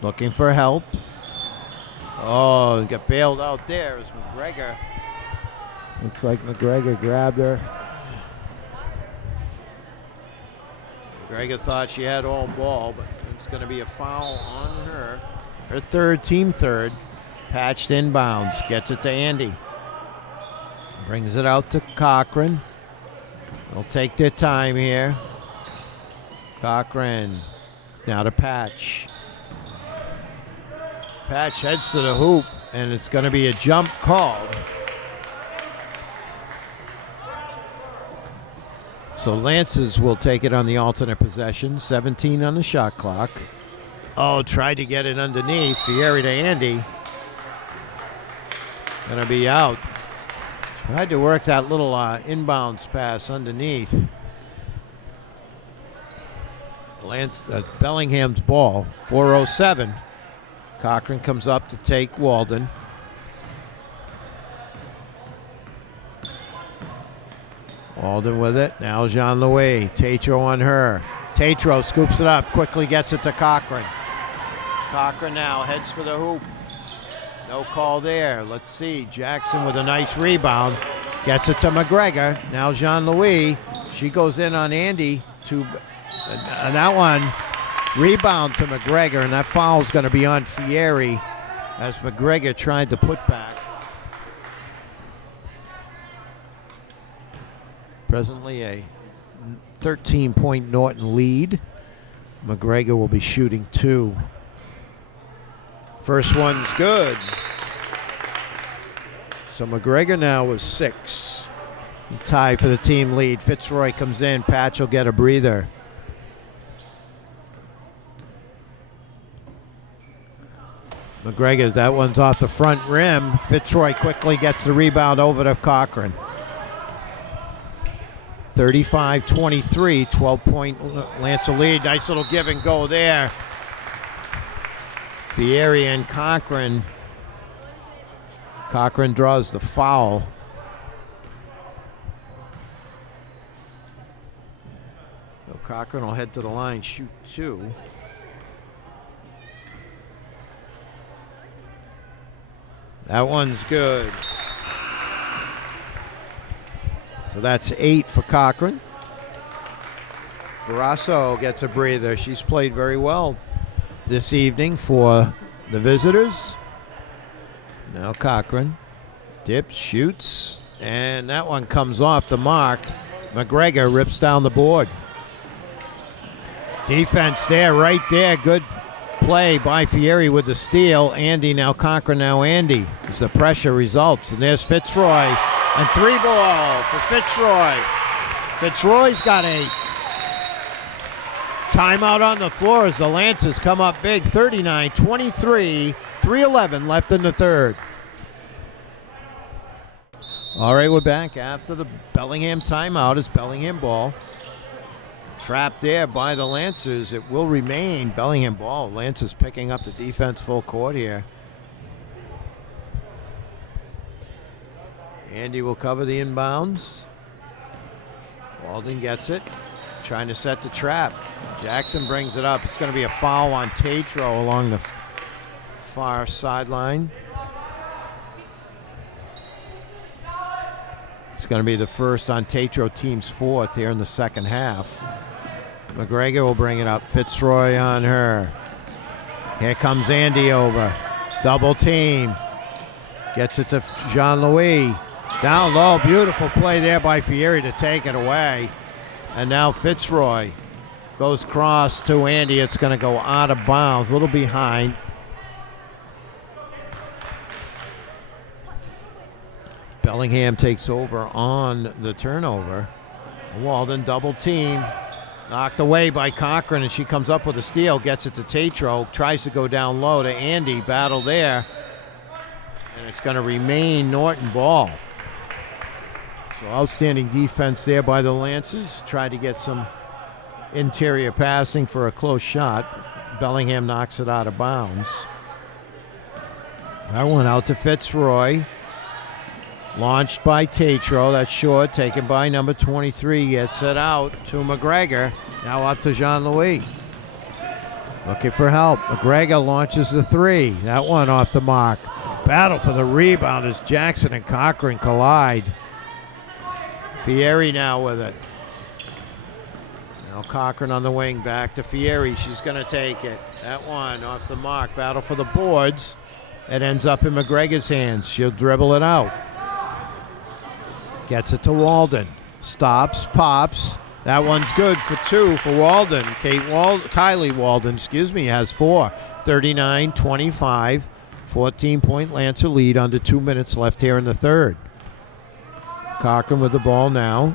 Looking for help. Oh, got bailed out there as McGregor. Looks like McGregor grabbed her. McGregor thought she had all ball, but it's going to be a foul on her. Her third, team third. Patched inbounds. Gets it to Andy. Brings it out to Cochran. They'll take their time here. Cochran now to Patch. Patch heads to the hoop, and it's going to be a jump called. So Lancers will take it on the alternate possession. 17 on the shot clock. Oh, tried to get it underneath. Fieri to Andy. Going to be out. Tried to work that little inbounds pass underneath. Bellingham's ball. 4:07. Cochran comes up to take Walden. Walden with it. Now Jean-Louis. Tatro on her. Tatro scoops it up. Quickly gets it to Cochran. Cochran now heads for the hoop. No call there. Let's see. Jackson with a nice rebound. Gets it to McGregor. Now Jean-Louis. She goes in on Andy. And that one, rebound to McGregor, and that foul's going to be on Fieri as McGregor tried to put back. Presently a 13-point Norton lead. McGregor will be shooting 2. First one's good. So McGregor now with 6. Tie for the team lead. Fitzroy comes in. Patch will get a breather. McGregor, that one's off the front rim. Fitzroy quickly gets the rebound over to Cochran. 35-23, 12-point Lancer lead. Nice little give and go there. Fieri and Cochran. Cochran draws the foul. So Cochran will head to the line, shoot 2. That one's good. So that's 8 for Cochran. Barrasso gets a breather. She's played very well this evening for the visitors. Now Cochran dips, shoots, and that one comes off the mark. McGregor rips down the board. Defense there, right there. Good play by Fieri with the steal. Andy now Cochran, now Andy as the pressure results. And there's Fitzroy. And 3 ball for Fitzroy. Fitzroy's got a timeout on the floor as the Lancers come up big. 39-23, 3:11 left in the third. All right, we're back after the Bellingham timeout. It's Bellingham ball. Trapped there by the Lancers. It will remain Bellingham ball. Lancers picking up the defense full court here. Andy will cover the inbounds. Walden gets it. Trying to set the trap. Jackson brings it up. It's going to be a foul on Tatro along the far sideline. It's going to be the first on Tatro, team's 4th here in the second half. McGregor will bring it up. Fitzroy on her. Here comes Andy over. Double team. Gets it to Jean-Louis. Down low. Beautiful play there by Fieri to take it away. And now Fitzroy goes cross to Andy. It's going to go out of bounds. A little behind. Bellingham takes over on the turnover. Walden double team. Knocked away by Cochran, and she comes up with a steal. Gets it to Tatro. Tries to go down low to Andy. Battle there. And it's going to remain Norton ball. So outstanding defense there by the Lancers. Tried to get some interior passing for a close shot. Bellingham knocks it out of bounds. That one out to Fitzroy. Launched by Tatro. That's short. Taken by number 23. Gets it out to McGregor. Now up to Jean-Louis. Looking for help. McGregor launches the 3. That one off the mark. Battle for the rebound as Jackson and Cochran collide. Fieri now with it. Now Cochran on the wing. Back to Fieri. She's going to take it. That one off the mark. Battle for the boards. It ends up in McGregor's hands. She'll dribble it out. Gets it to Walden. Stops, pops. That one's good for 2 for Walden. Kylie Walden, has 4. 39-25. 14-point Lancer lead under 2 minutes left here in the third. Cochran with the ball now.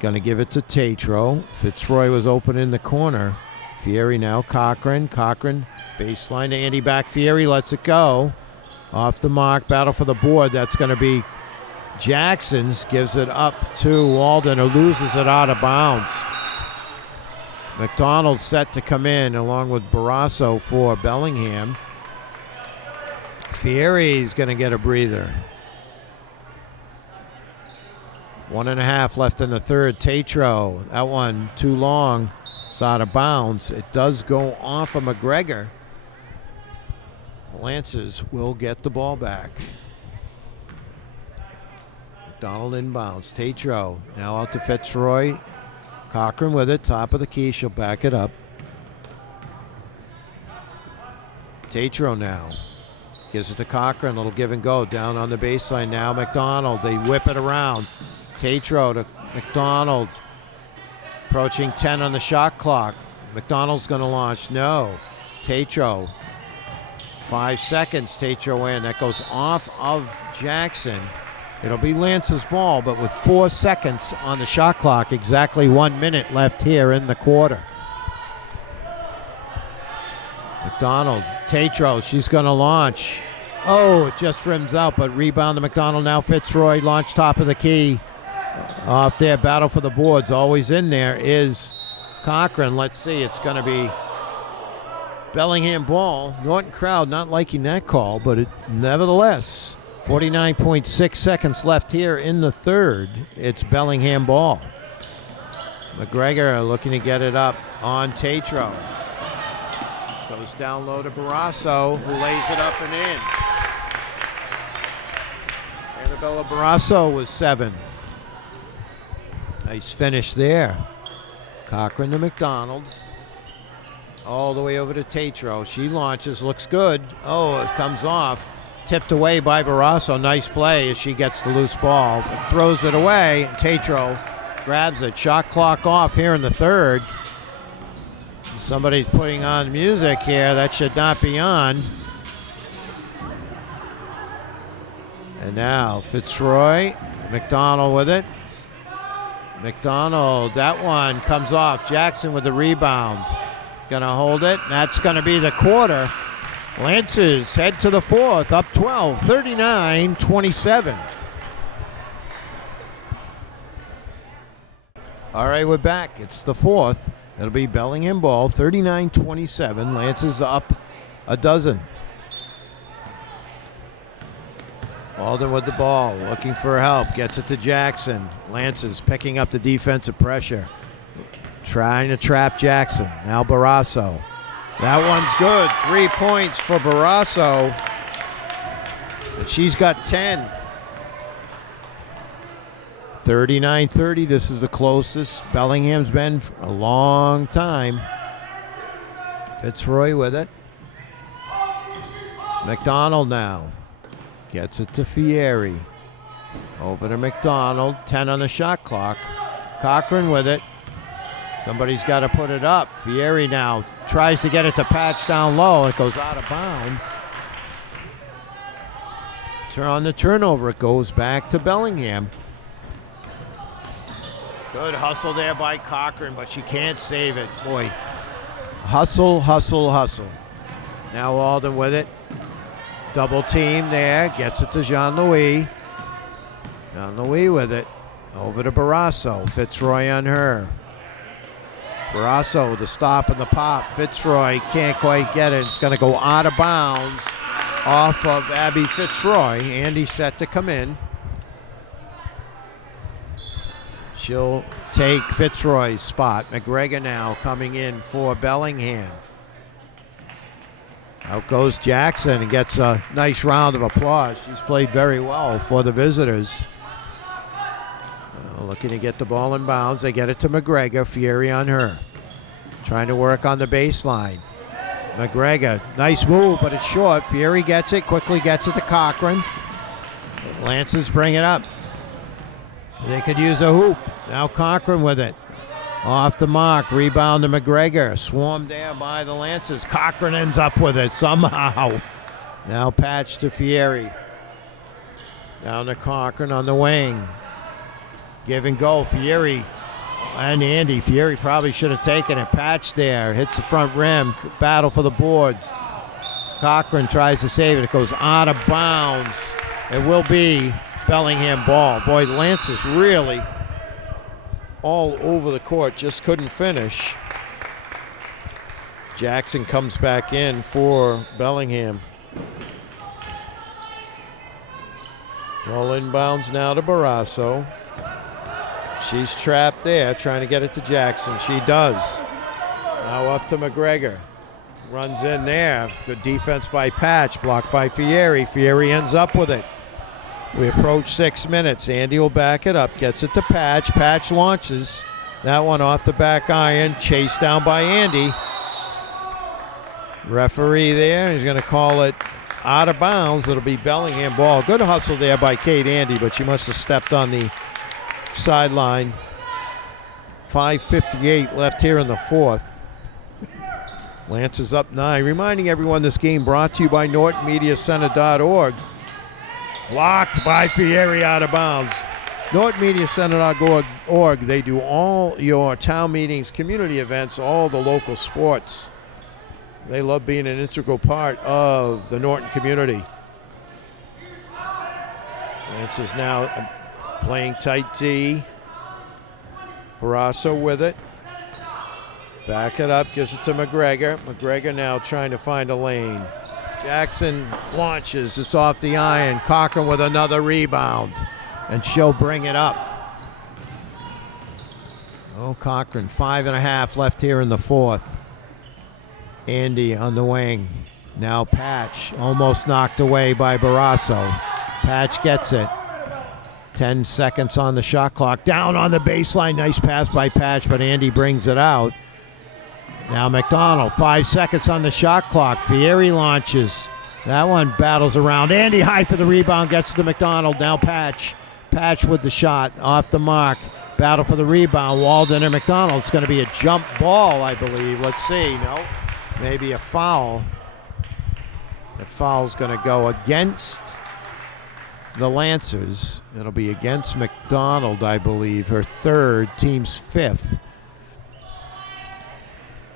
Going to give it to Tatro. Fitzroy was open in the corner. Fieri now, Cochran. Cochran, baseline to Andy back. Fieri lets it go. Off the mark, battle for the board. That's going to be Jackson's. Gives it up to Walden, who loses it out of bounds. McDonald set to come in along with Barrasso for Bellingham. Fieri's going to get a breather. 1.5 left in the third. Tatro, that one too long. It's out of bounds. It does go off of McGregor. Lancers will get the ball back. McDonald inbounds. Tatro now out to Fitzroy. Cochran with it, top of the key. She'll back it up. Tatro now gives it to Cochran. Little give and go down on the baseline now. McDonald, they whip it around. Tatro to McDonald. Approaching 10 on the shot clock. McDonald's going to launch. No. Tatro. 5 seconds. Tatro in. That goes off of Jackson. It'll be Lance's ball, but with 4 seconds on the shot clock, exactly 1 minute left here in the quarter. McDonald, Tatro, she's going to launch. Oh, it just rims out, but rebound to McDonald now. Fitzroy, launch top of the key. Off there, battle for the boards. Always in there is Cochran. Let's see, it's going to be Bellingham ball. Norton crowd not liking that call, but it nevertheless, 49.6 seconds left here in the third. It's Bellingham ball. McGregor looking to get it up on Tatro. Goes down low to Barrasso, who lays it up and in. Annabella Barrasso was 7. Nice finish there. Cochran to McDonald. All the way over to Tatro. She launches, looks good. Oh, it comes off. Tipped away by Barrasso. Nice play as she gets the loose ball, but throws it away. Tatro grabs it. Shot clock off here in the third. Somebody's putting on music here that should not be on. And now Fitzroy, McDonald with it. McDonald, that one comes off. Jackson with the rebound. Gonna hold it. That's gonna be the quarter. Lancers head to the fourth, up 12, 39-27. All right, we're back. It's the fourth. It'll be Bellingham ball, 39-27. Lancers up a dozen. Alden with the ball, looking for help. Gets it to Jackson. Lancers picking up the defensive pressure. Trying to trap Jackson. Now Barrasso. That one's good. 3 points for Barrasso. And she's got 10. 39-30. This is the closest Bellingham's been for a long time. Fitzroy with it. McDonald now. Gets it to Fieri. Over to McDonald. 10 on the shot clock. Cochran with it. Somebody's got to put it up. Fieri now tries to get it to Patch down low. It goes out of bounds. Turn on the turnover. It goes back to Bellingham. Good hustle there by Cochran, but she can't save it. Boy, hustle, hustle, hustle. Now Alden with it. Double team there. Gets it to Jean-Louis. Jean-Louis with it. Over to Barrasso. Fitzroy on her. Barrasso with the stop and the pop. Fitzroy can't quite get it. It's going to go out of bounds off of Abby Fitzroy. Andy set to come in. She'll take Fitzroy's spot. McGregor now coming in for Bellingham. Out goes Jackson and gets a nice round of applause. She's played very well for the visitors. Looking to get the ball in bounds. They get it to McGregor. Fieri on her. Trying to work on the baseline. McGregor, nice move, but it's short. Fieri gets it, quickly gets it to Cochran. Lancers bring it up. They could use a hoop. Now Cochran with it. Off the mark, rebound to McGregor. Swarmed there by the Lancers. Cochran ends up with it somehow. Now patch to Fieri. Down to Cochran on the wing. Give and go, Fieri and Andy. Fieri probably should have taken it. Patch there, hits the front rim. Battle for the boards. Cochran tries to save it. It goes out of bounds. It will be Bellingham ball. Boy, Lancers really all over the court, just couldn't finish. Jackson comes back in for Bellingham. Roll inbounds now to Barrasso. She's trapped there, trying to get it to Jackson. She does. Now up to McGregor. Runs in there. Good defense by Patch. Blocked by Fieri. Fieri ends up with it. We approach 6 minutes. Andy will back it up. Gets it to Patch. Patch launches. That one off the back iron. Chased down by Andy. Referee there. He's going to call it out of bounds. It'll be Bellingham ball. Good hustle there by Kate Andy, but she must have stepped on the sideline. 5:58 left here in the fourth. Lance is up 9. Reminding everyone this game brought to you by NortonMediaCenter.org. Blocked by Fieri, out of bounds. NortonMediaCenter.org. They do all your town meetings, community events, all the local sports. They love being an integral part of the Norton community. Lance is now playing tight D. Barrasso with it. Back it up, gives it to McGregor. McGregor now trying to find a lane. Jackson launches, it's off the iron. Cochran with another rebound, and she'll bring it up. Oh, Cochran, 5.5 left here in the fourth. Andy on the wing. Now Patch, almost knocked away by Barrasso. Patch gets it. 10 seconds on the shot clock. Down on the baseline, nice pass by Patch, but Andy brings it out. Now McDonald, 5 seconds on the shot clock. Fieri launches. That one battles around. Andy high for the rebound, gets to McDonald. Now Patch. Patch with the shot, off the mark. Battle for the rebound. Walden and McDonald. It's going to be a jump ball, I believe. Let's see. No, maybe a foul. The foul's going to go against the Lancers. It'll be against McDonald, I believe. Her third, team's fifth.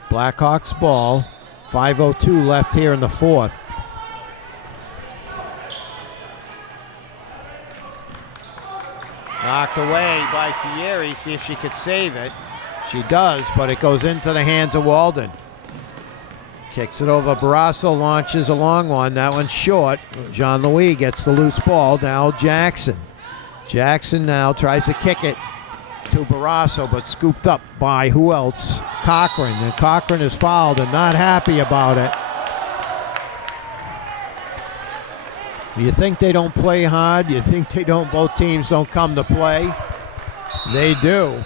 Blackhawks ball. 5:02 left here in the fourth. Knocked away by Fieri. See if she could save it. She does, but it goes into the hands of Walden. Kicks it over. Barrasso launches a long one. That one's short. Jean Louis gets the loose ball. Now Jackson. Jackson now tries to kick it to Barrasso, but scooped up by who else? Cochran. And Cochran is fouled and not happy about it. You think they don't play hard? You think they don't? Both teams don't come to play? They do.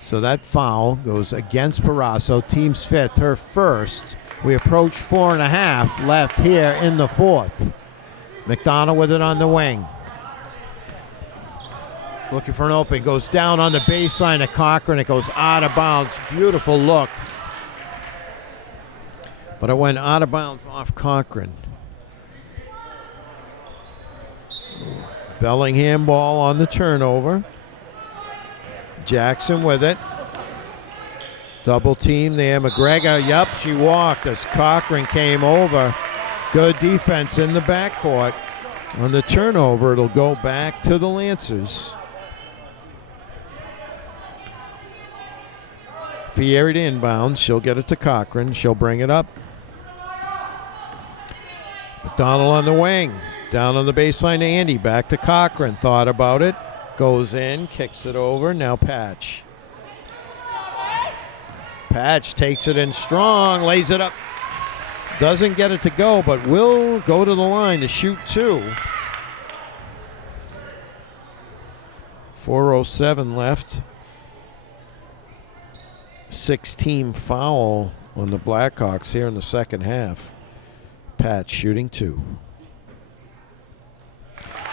So that foul goes against Barrasso. Team's fifth, her first. We approach 4.5 left here in the fourth. McDonald with it on the wing. Looking for an opening. Goes down on the baseline of Cochran. It goes out of bounds. Beautiful look. But it went out of bounds off Cochran. Bellingham ball on the turnover. Jackson with it. Double team there. McGregor, yep, she walked as Cochran came over. Good defense in the backcourt. On the turnover, it'll go back to the Lancers. Fieri to inbounds. She'll get it to Cochran. She'll bring it up. McDonald on the wing. Down on the baseline to Andy. Back to Cochran. Thought about it. Goes in. Kicks it over. Now Patch. Patch takes it in strong. Lays it up. Doesn't get it to go, but will go to the line to shoot two. 4:07 left. 6-team foul on the Blackhawks here in the second half. Patch shooting two.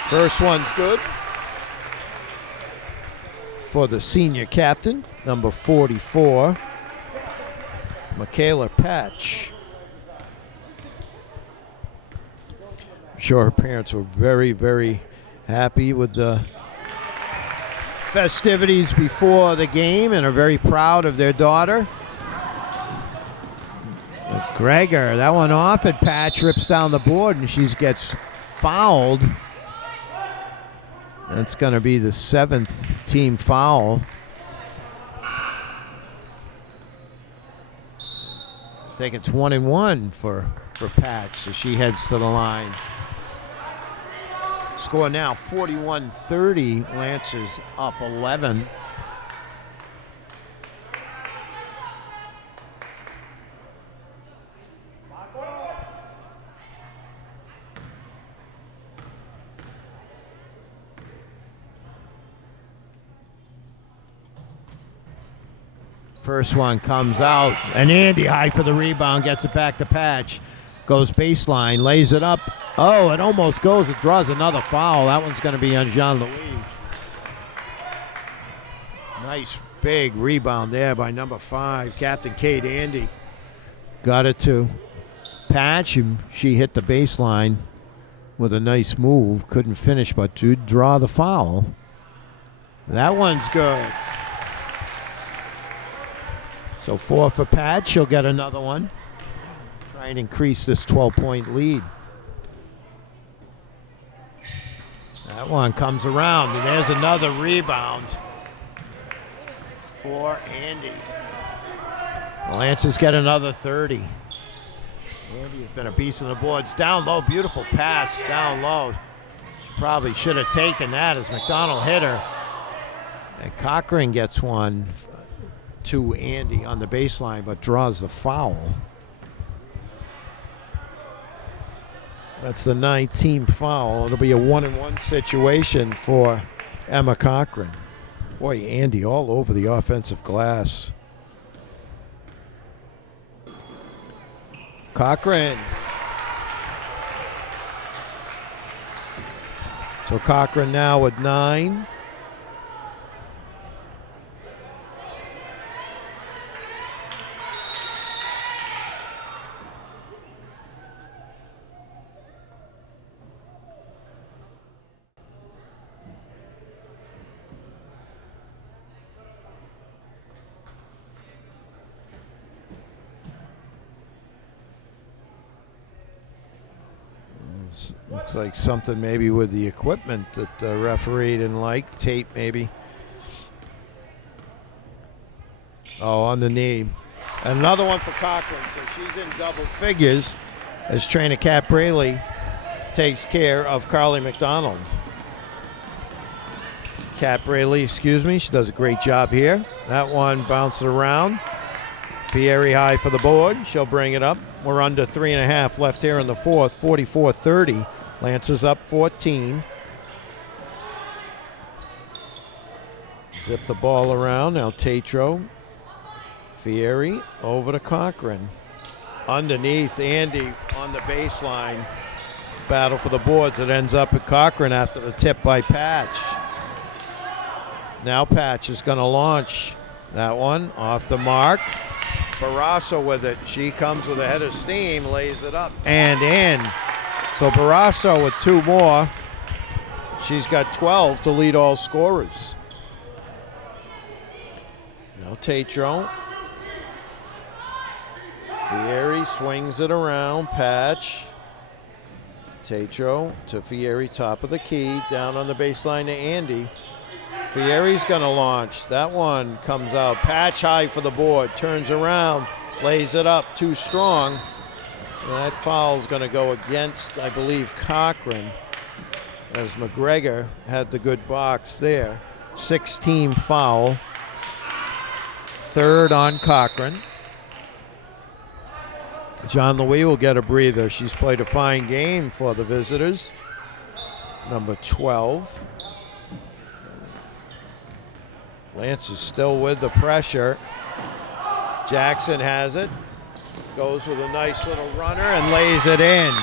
First one's good for the senior captain, number 44, Michaela Patch. I'm sure her parents were very, very happy with the festivities before the game and are very proud of their daughter. McGregor, that one off, and Patch rips down the board and she gets fouled. That's going to be the 7th team foul. I think it's 1-1 for Patch, so she heads to the line. Score now 41-30. Lancers up 11. First one comes out, and Andy high for the rebound, gets it back to Patch. Goes baseline, lays it up. Oh, it almost goes. It draws another foul. That one's going to be on Jean-Louis. Nice big rebound there by number 5, Captain Kate Andy. Got it to Patch, and she hit the baseline with a nice move. Couldn't finish, but did draw the foul. That one's good. So 4 for Patch. She'll get another one. Try and increase this 12-point lead. That one comes around, and there's another rebound for Andy. The Lancers get another 30. Andy has been a beast on the boards. Down low, beautiful pass down low. She probably should have taken that as McDonald hit her. And Cochran gets one to Andy on the baseline, but draws the foul. That's the 19th foul. It'll be a 1-and-1 situation for Emma Cochran. Boy, Andy all over the offensive glass. Cochran. So Cochran now with 9. Looks like something maybe with the equipment that the referee didn't like. Tape maybe. Oh, on the knee. Another one for Cochran. So she's in double figures as trainer Kat Braley takes care of Carly McDonald. Kat Braley, excuse me. She does a great job here. That one bouncing around. Fieri high for the board. She'll bring it up. We're under 3.5 left here in the fourth. 44-30. Lancers up 14. Zip the ball around. Now Tatro. Fieri over to Cochran. Underneath, Andy on the baseline. Battle for the boards. It ends up at Cochran after the tip by Patch. Now Patch is going to launch that one off the mark. Barrasso with it. She comes with a head of steam, lays it up and in. So Barrasso with 2 more. She's got 12 to lead all scorers. Now Tatro. Fieri swings it around. Patch. Tatro to Fieri, top of the key. Down on the baseline to Andy. Fieri's going to launch. That one comes out. Patch high for the board. Turns around. Lays it up. Too strong. And that foul's going to go against, I believe, Cochran, as McGregor had the good box there. 16 foul. 3rd on Cochran. Jean-Louis will get a breather. She's played a fine game for the visitors. Number 12. Lance is still with the pressure. Jackson has it. Goes with a nice little runner and lays it in.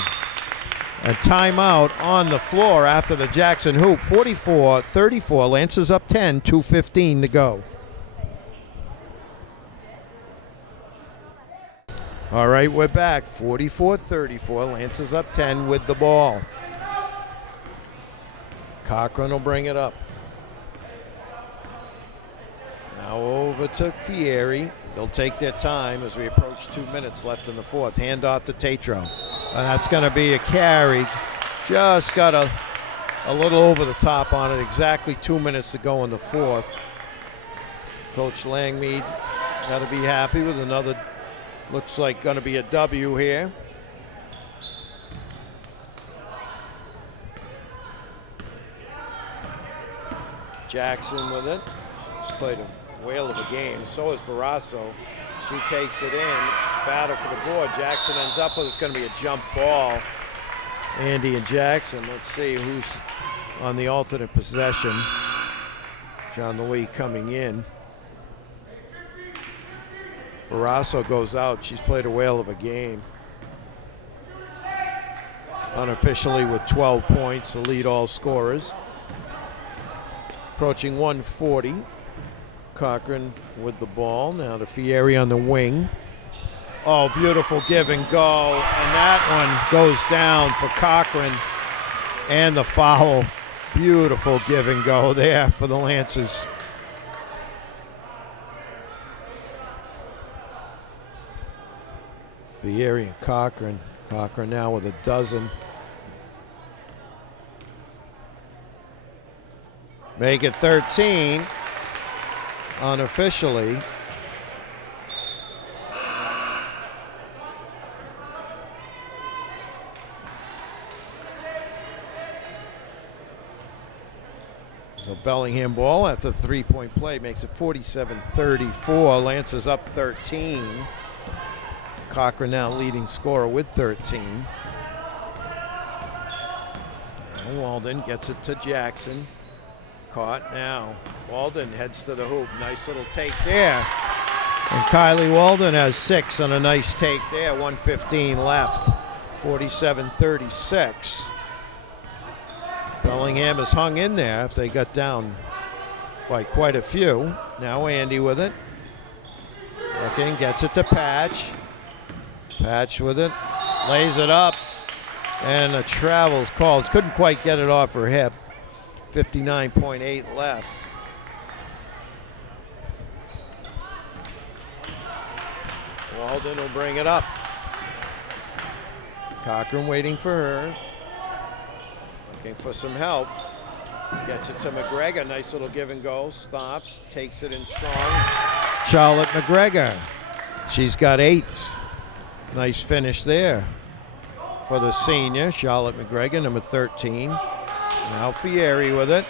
A timeout on the floor after the Jackson hoop. 44-34. Lancers up 10. 2:15 to go. All right, we're back. 44-34. Lancers up 10 with the ball. Cochran will bring it up. Now over to Fieri. They'll take their time as we approach 2 minutes left in the fourth. Hand off to Tatro. And that's going to be a carry. Just got a little over the top on it. Exactly 2 minutes to go in the fourth. Coach Langmead got to be happy with another, looks like going to be a W here. Jackson with it. She's played a whale of a game. So is Barrasso. She takes it in. Battle for the board. Jackson ends up with it's going to be a jump ball. Andy and Jackson. Let's see who's on the alternate possession. Jean-Louis coming in. Barrasso goes out. She's played a whale of a game. Unofficially with 12 points, the lead all scorers. Approaching 140. Cochran with the ball. Now to Fieri on the wing. Oh, beautiful give and go. And that one goes down for Cochran. And the foul. Beautiful give and go there for the Lancers. Fieri and Cochran. Cochran now with a dozen. Make it 13. Unofficially. So Bellingham ball after the three-point play makes it 47-34. Lancers up 13. Cochran now leading scorer with 13. And Walden gets it to Jackson. Caught now. Walden heads to the hoop. Nice little take there. And Kylie Walden has 6 on a nice take there. 1:15 left. 47-36. Bellingham has hung in there if they got down by quite a few. Now Andy with it. Looking, gets it to Patch. Patch with it. Lays it up. And a travel's called. Couldn't quite get it off her hip. 59.8 left. Walden will bring it up. Cochran waiting for her. Looking for some help. Gets it to McGregor. Nice little give and go. Stops. Takes it in strong. Charlotte McGregor. She's got 8. Nice finish there for the senior. Charlotte McGregor, number 13. Now Fieri with it.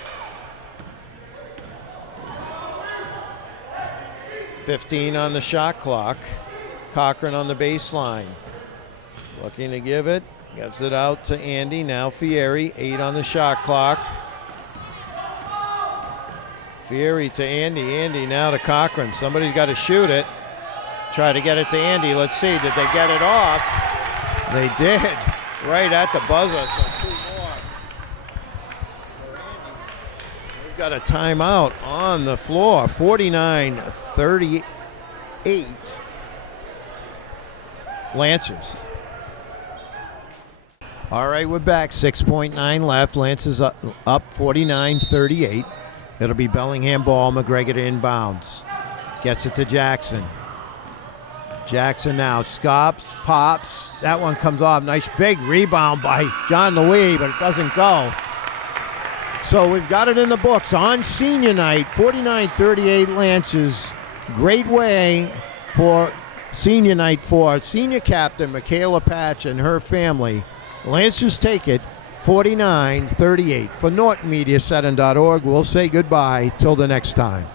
15 on the shot clock. Cochran on the baseline. Looking to give it. Gets it out to Andy. Now Fieri. 8 on the shot clock. Fieri to Andy. Andy now to Cochran. Somebody's got to shoot it. Try to get it to Andy. Let's see. Did they get it off? They did. Right at the buzzer. So 2 more. We've got a timeout on the floor. 49-38. Lancers. All right, we're back. 6.9 left. Lancers up 49-38. It'll be Bellingham ball. McGregor to inbounds. Gets it to Jackson. Jackson now stops, pops. That one comes off. Nice big rebound by Jean-Louis, but it doesn't go. So we've got it in the books on senior night. 49-38 Lancers. Great way for senior night for senior captain Michaela Patch and her family. Lancers take it 49-38. For NortonMediaCenter.org, we'll say goodbye till the next time.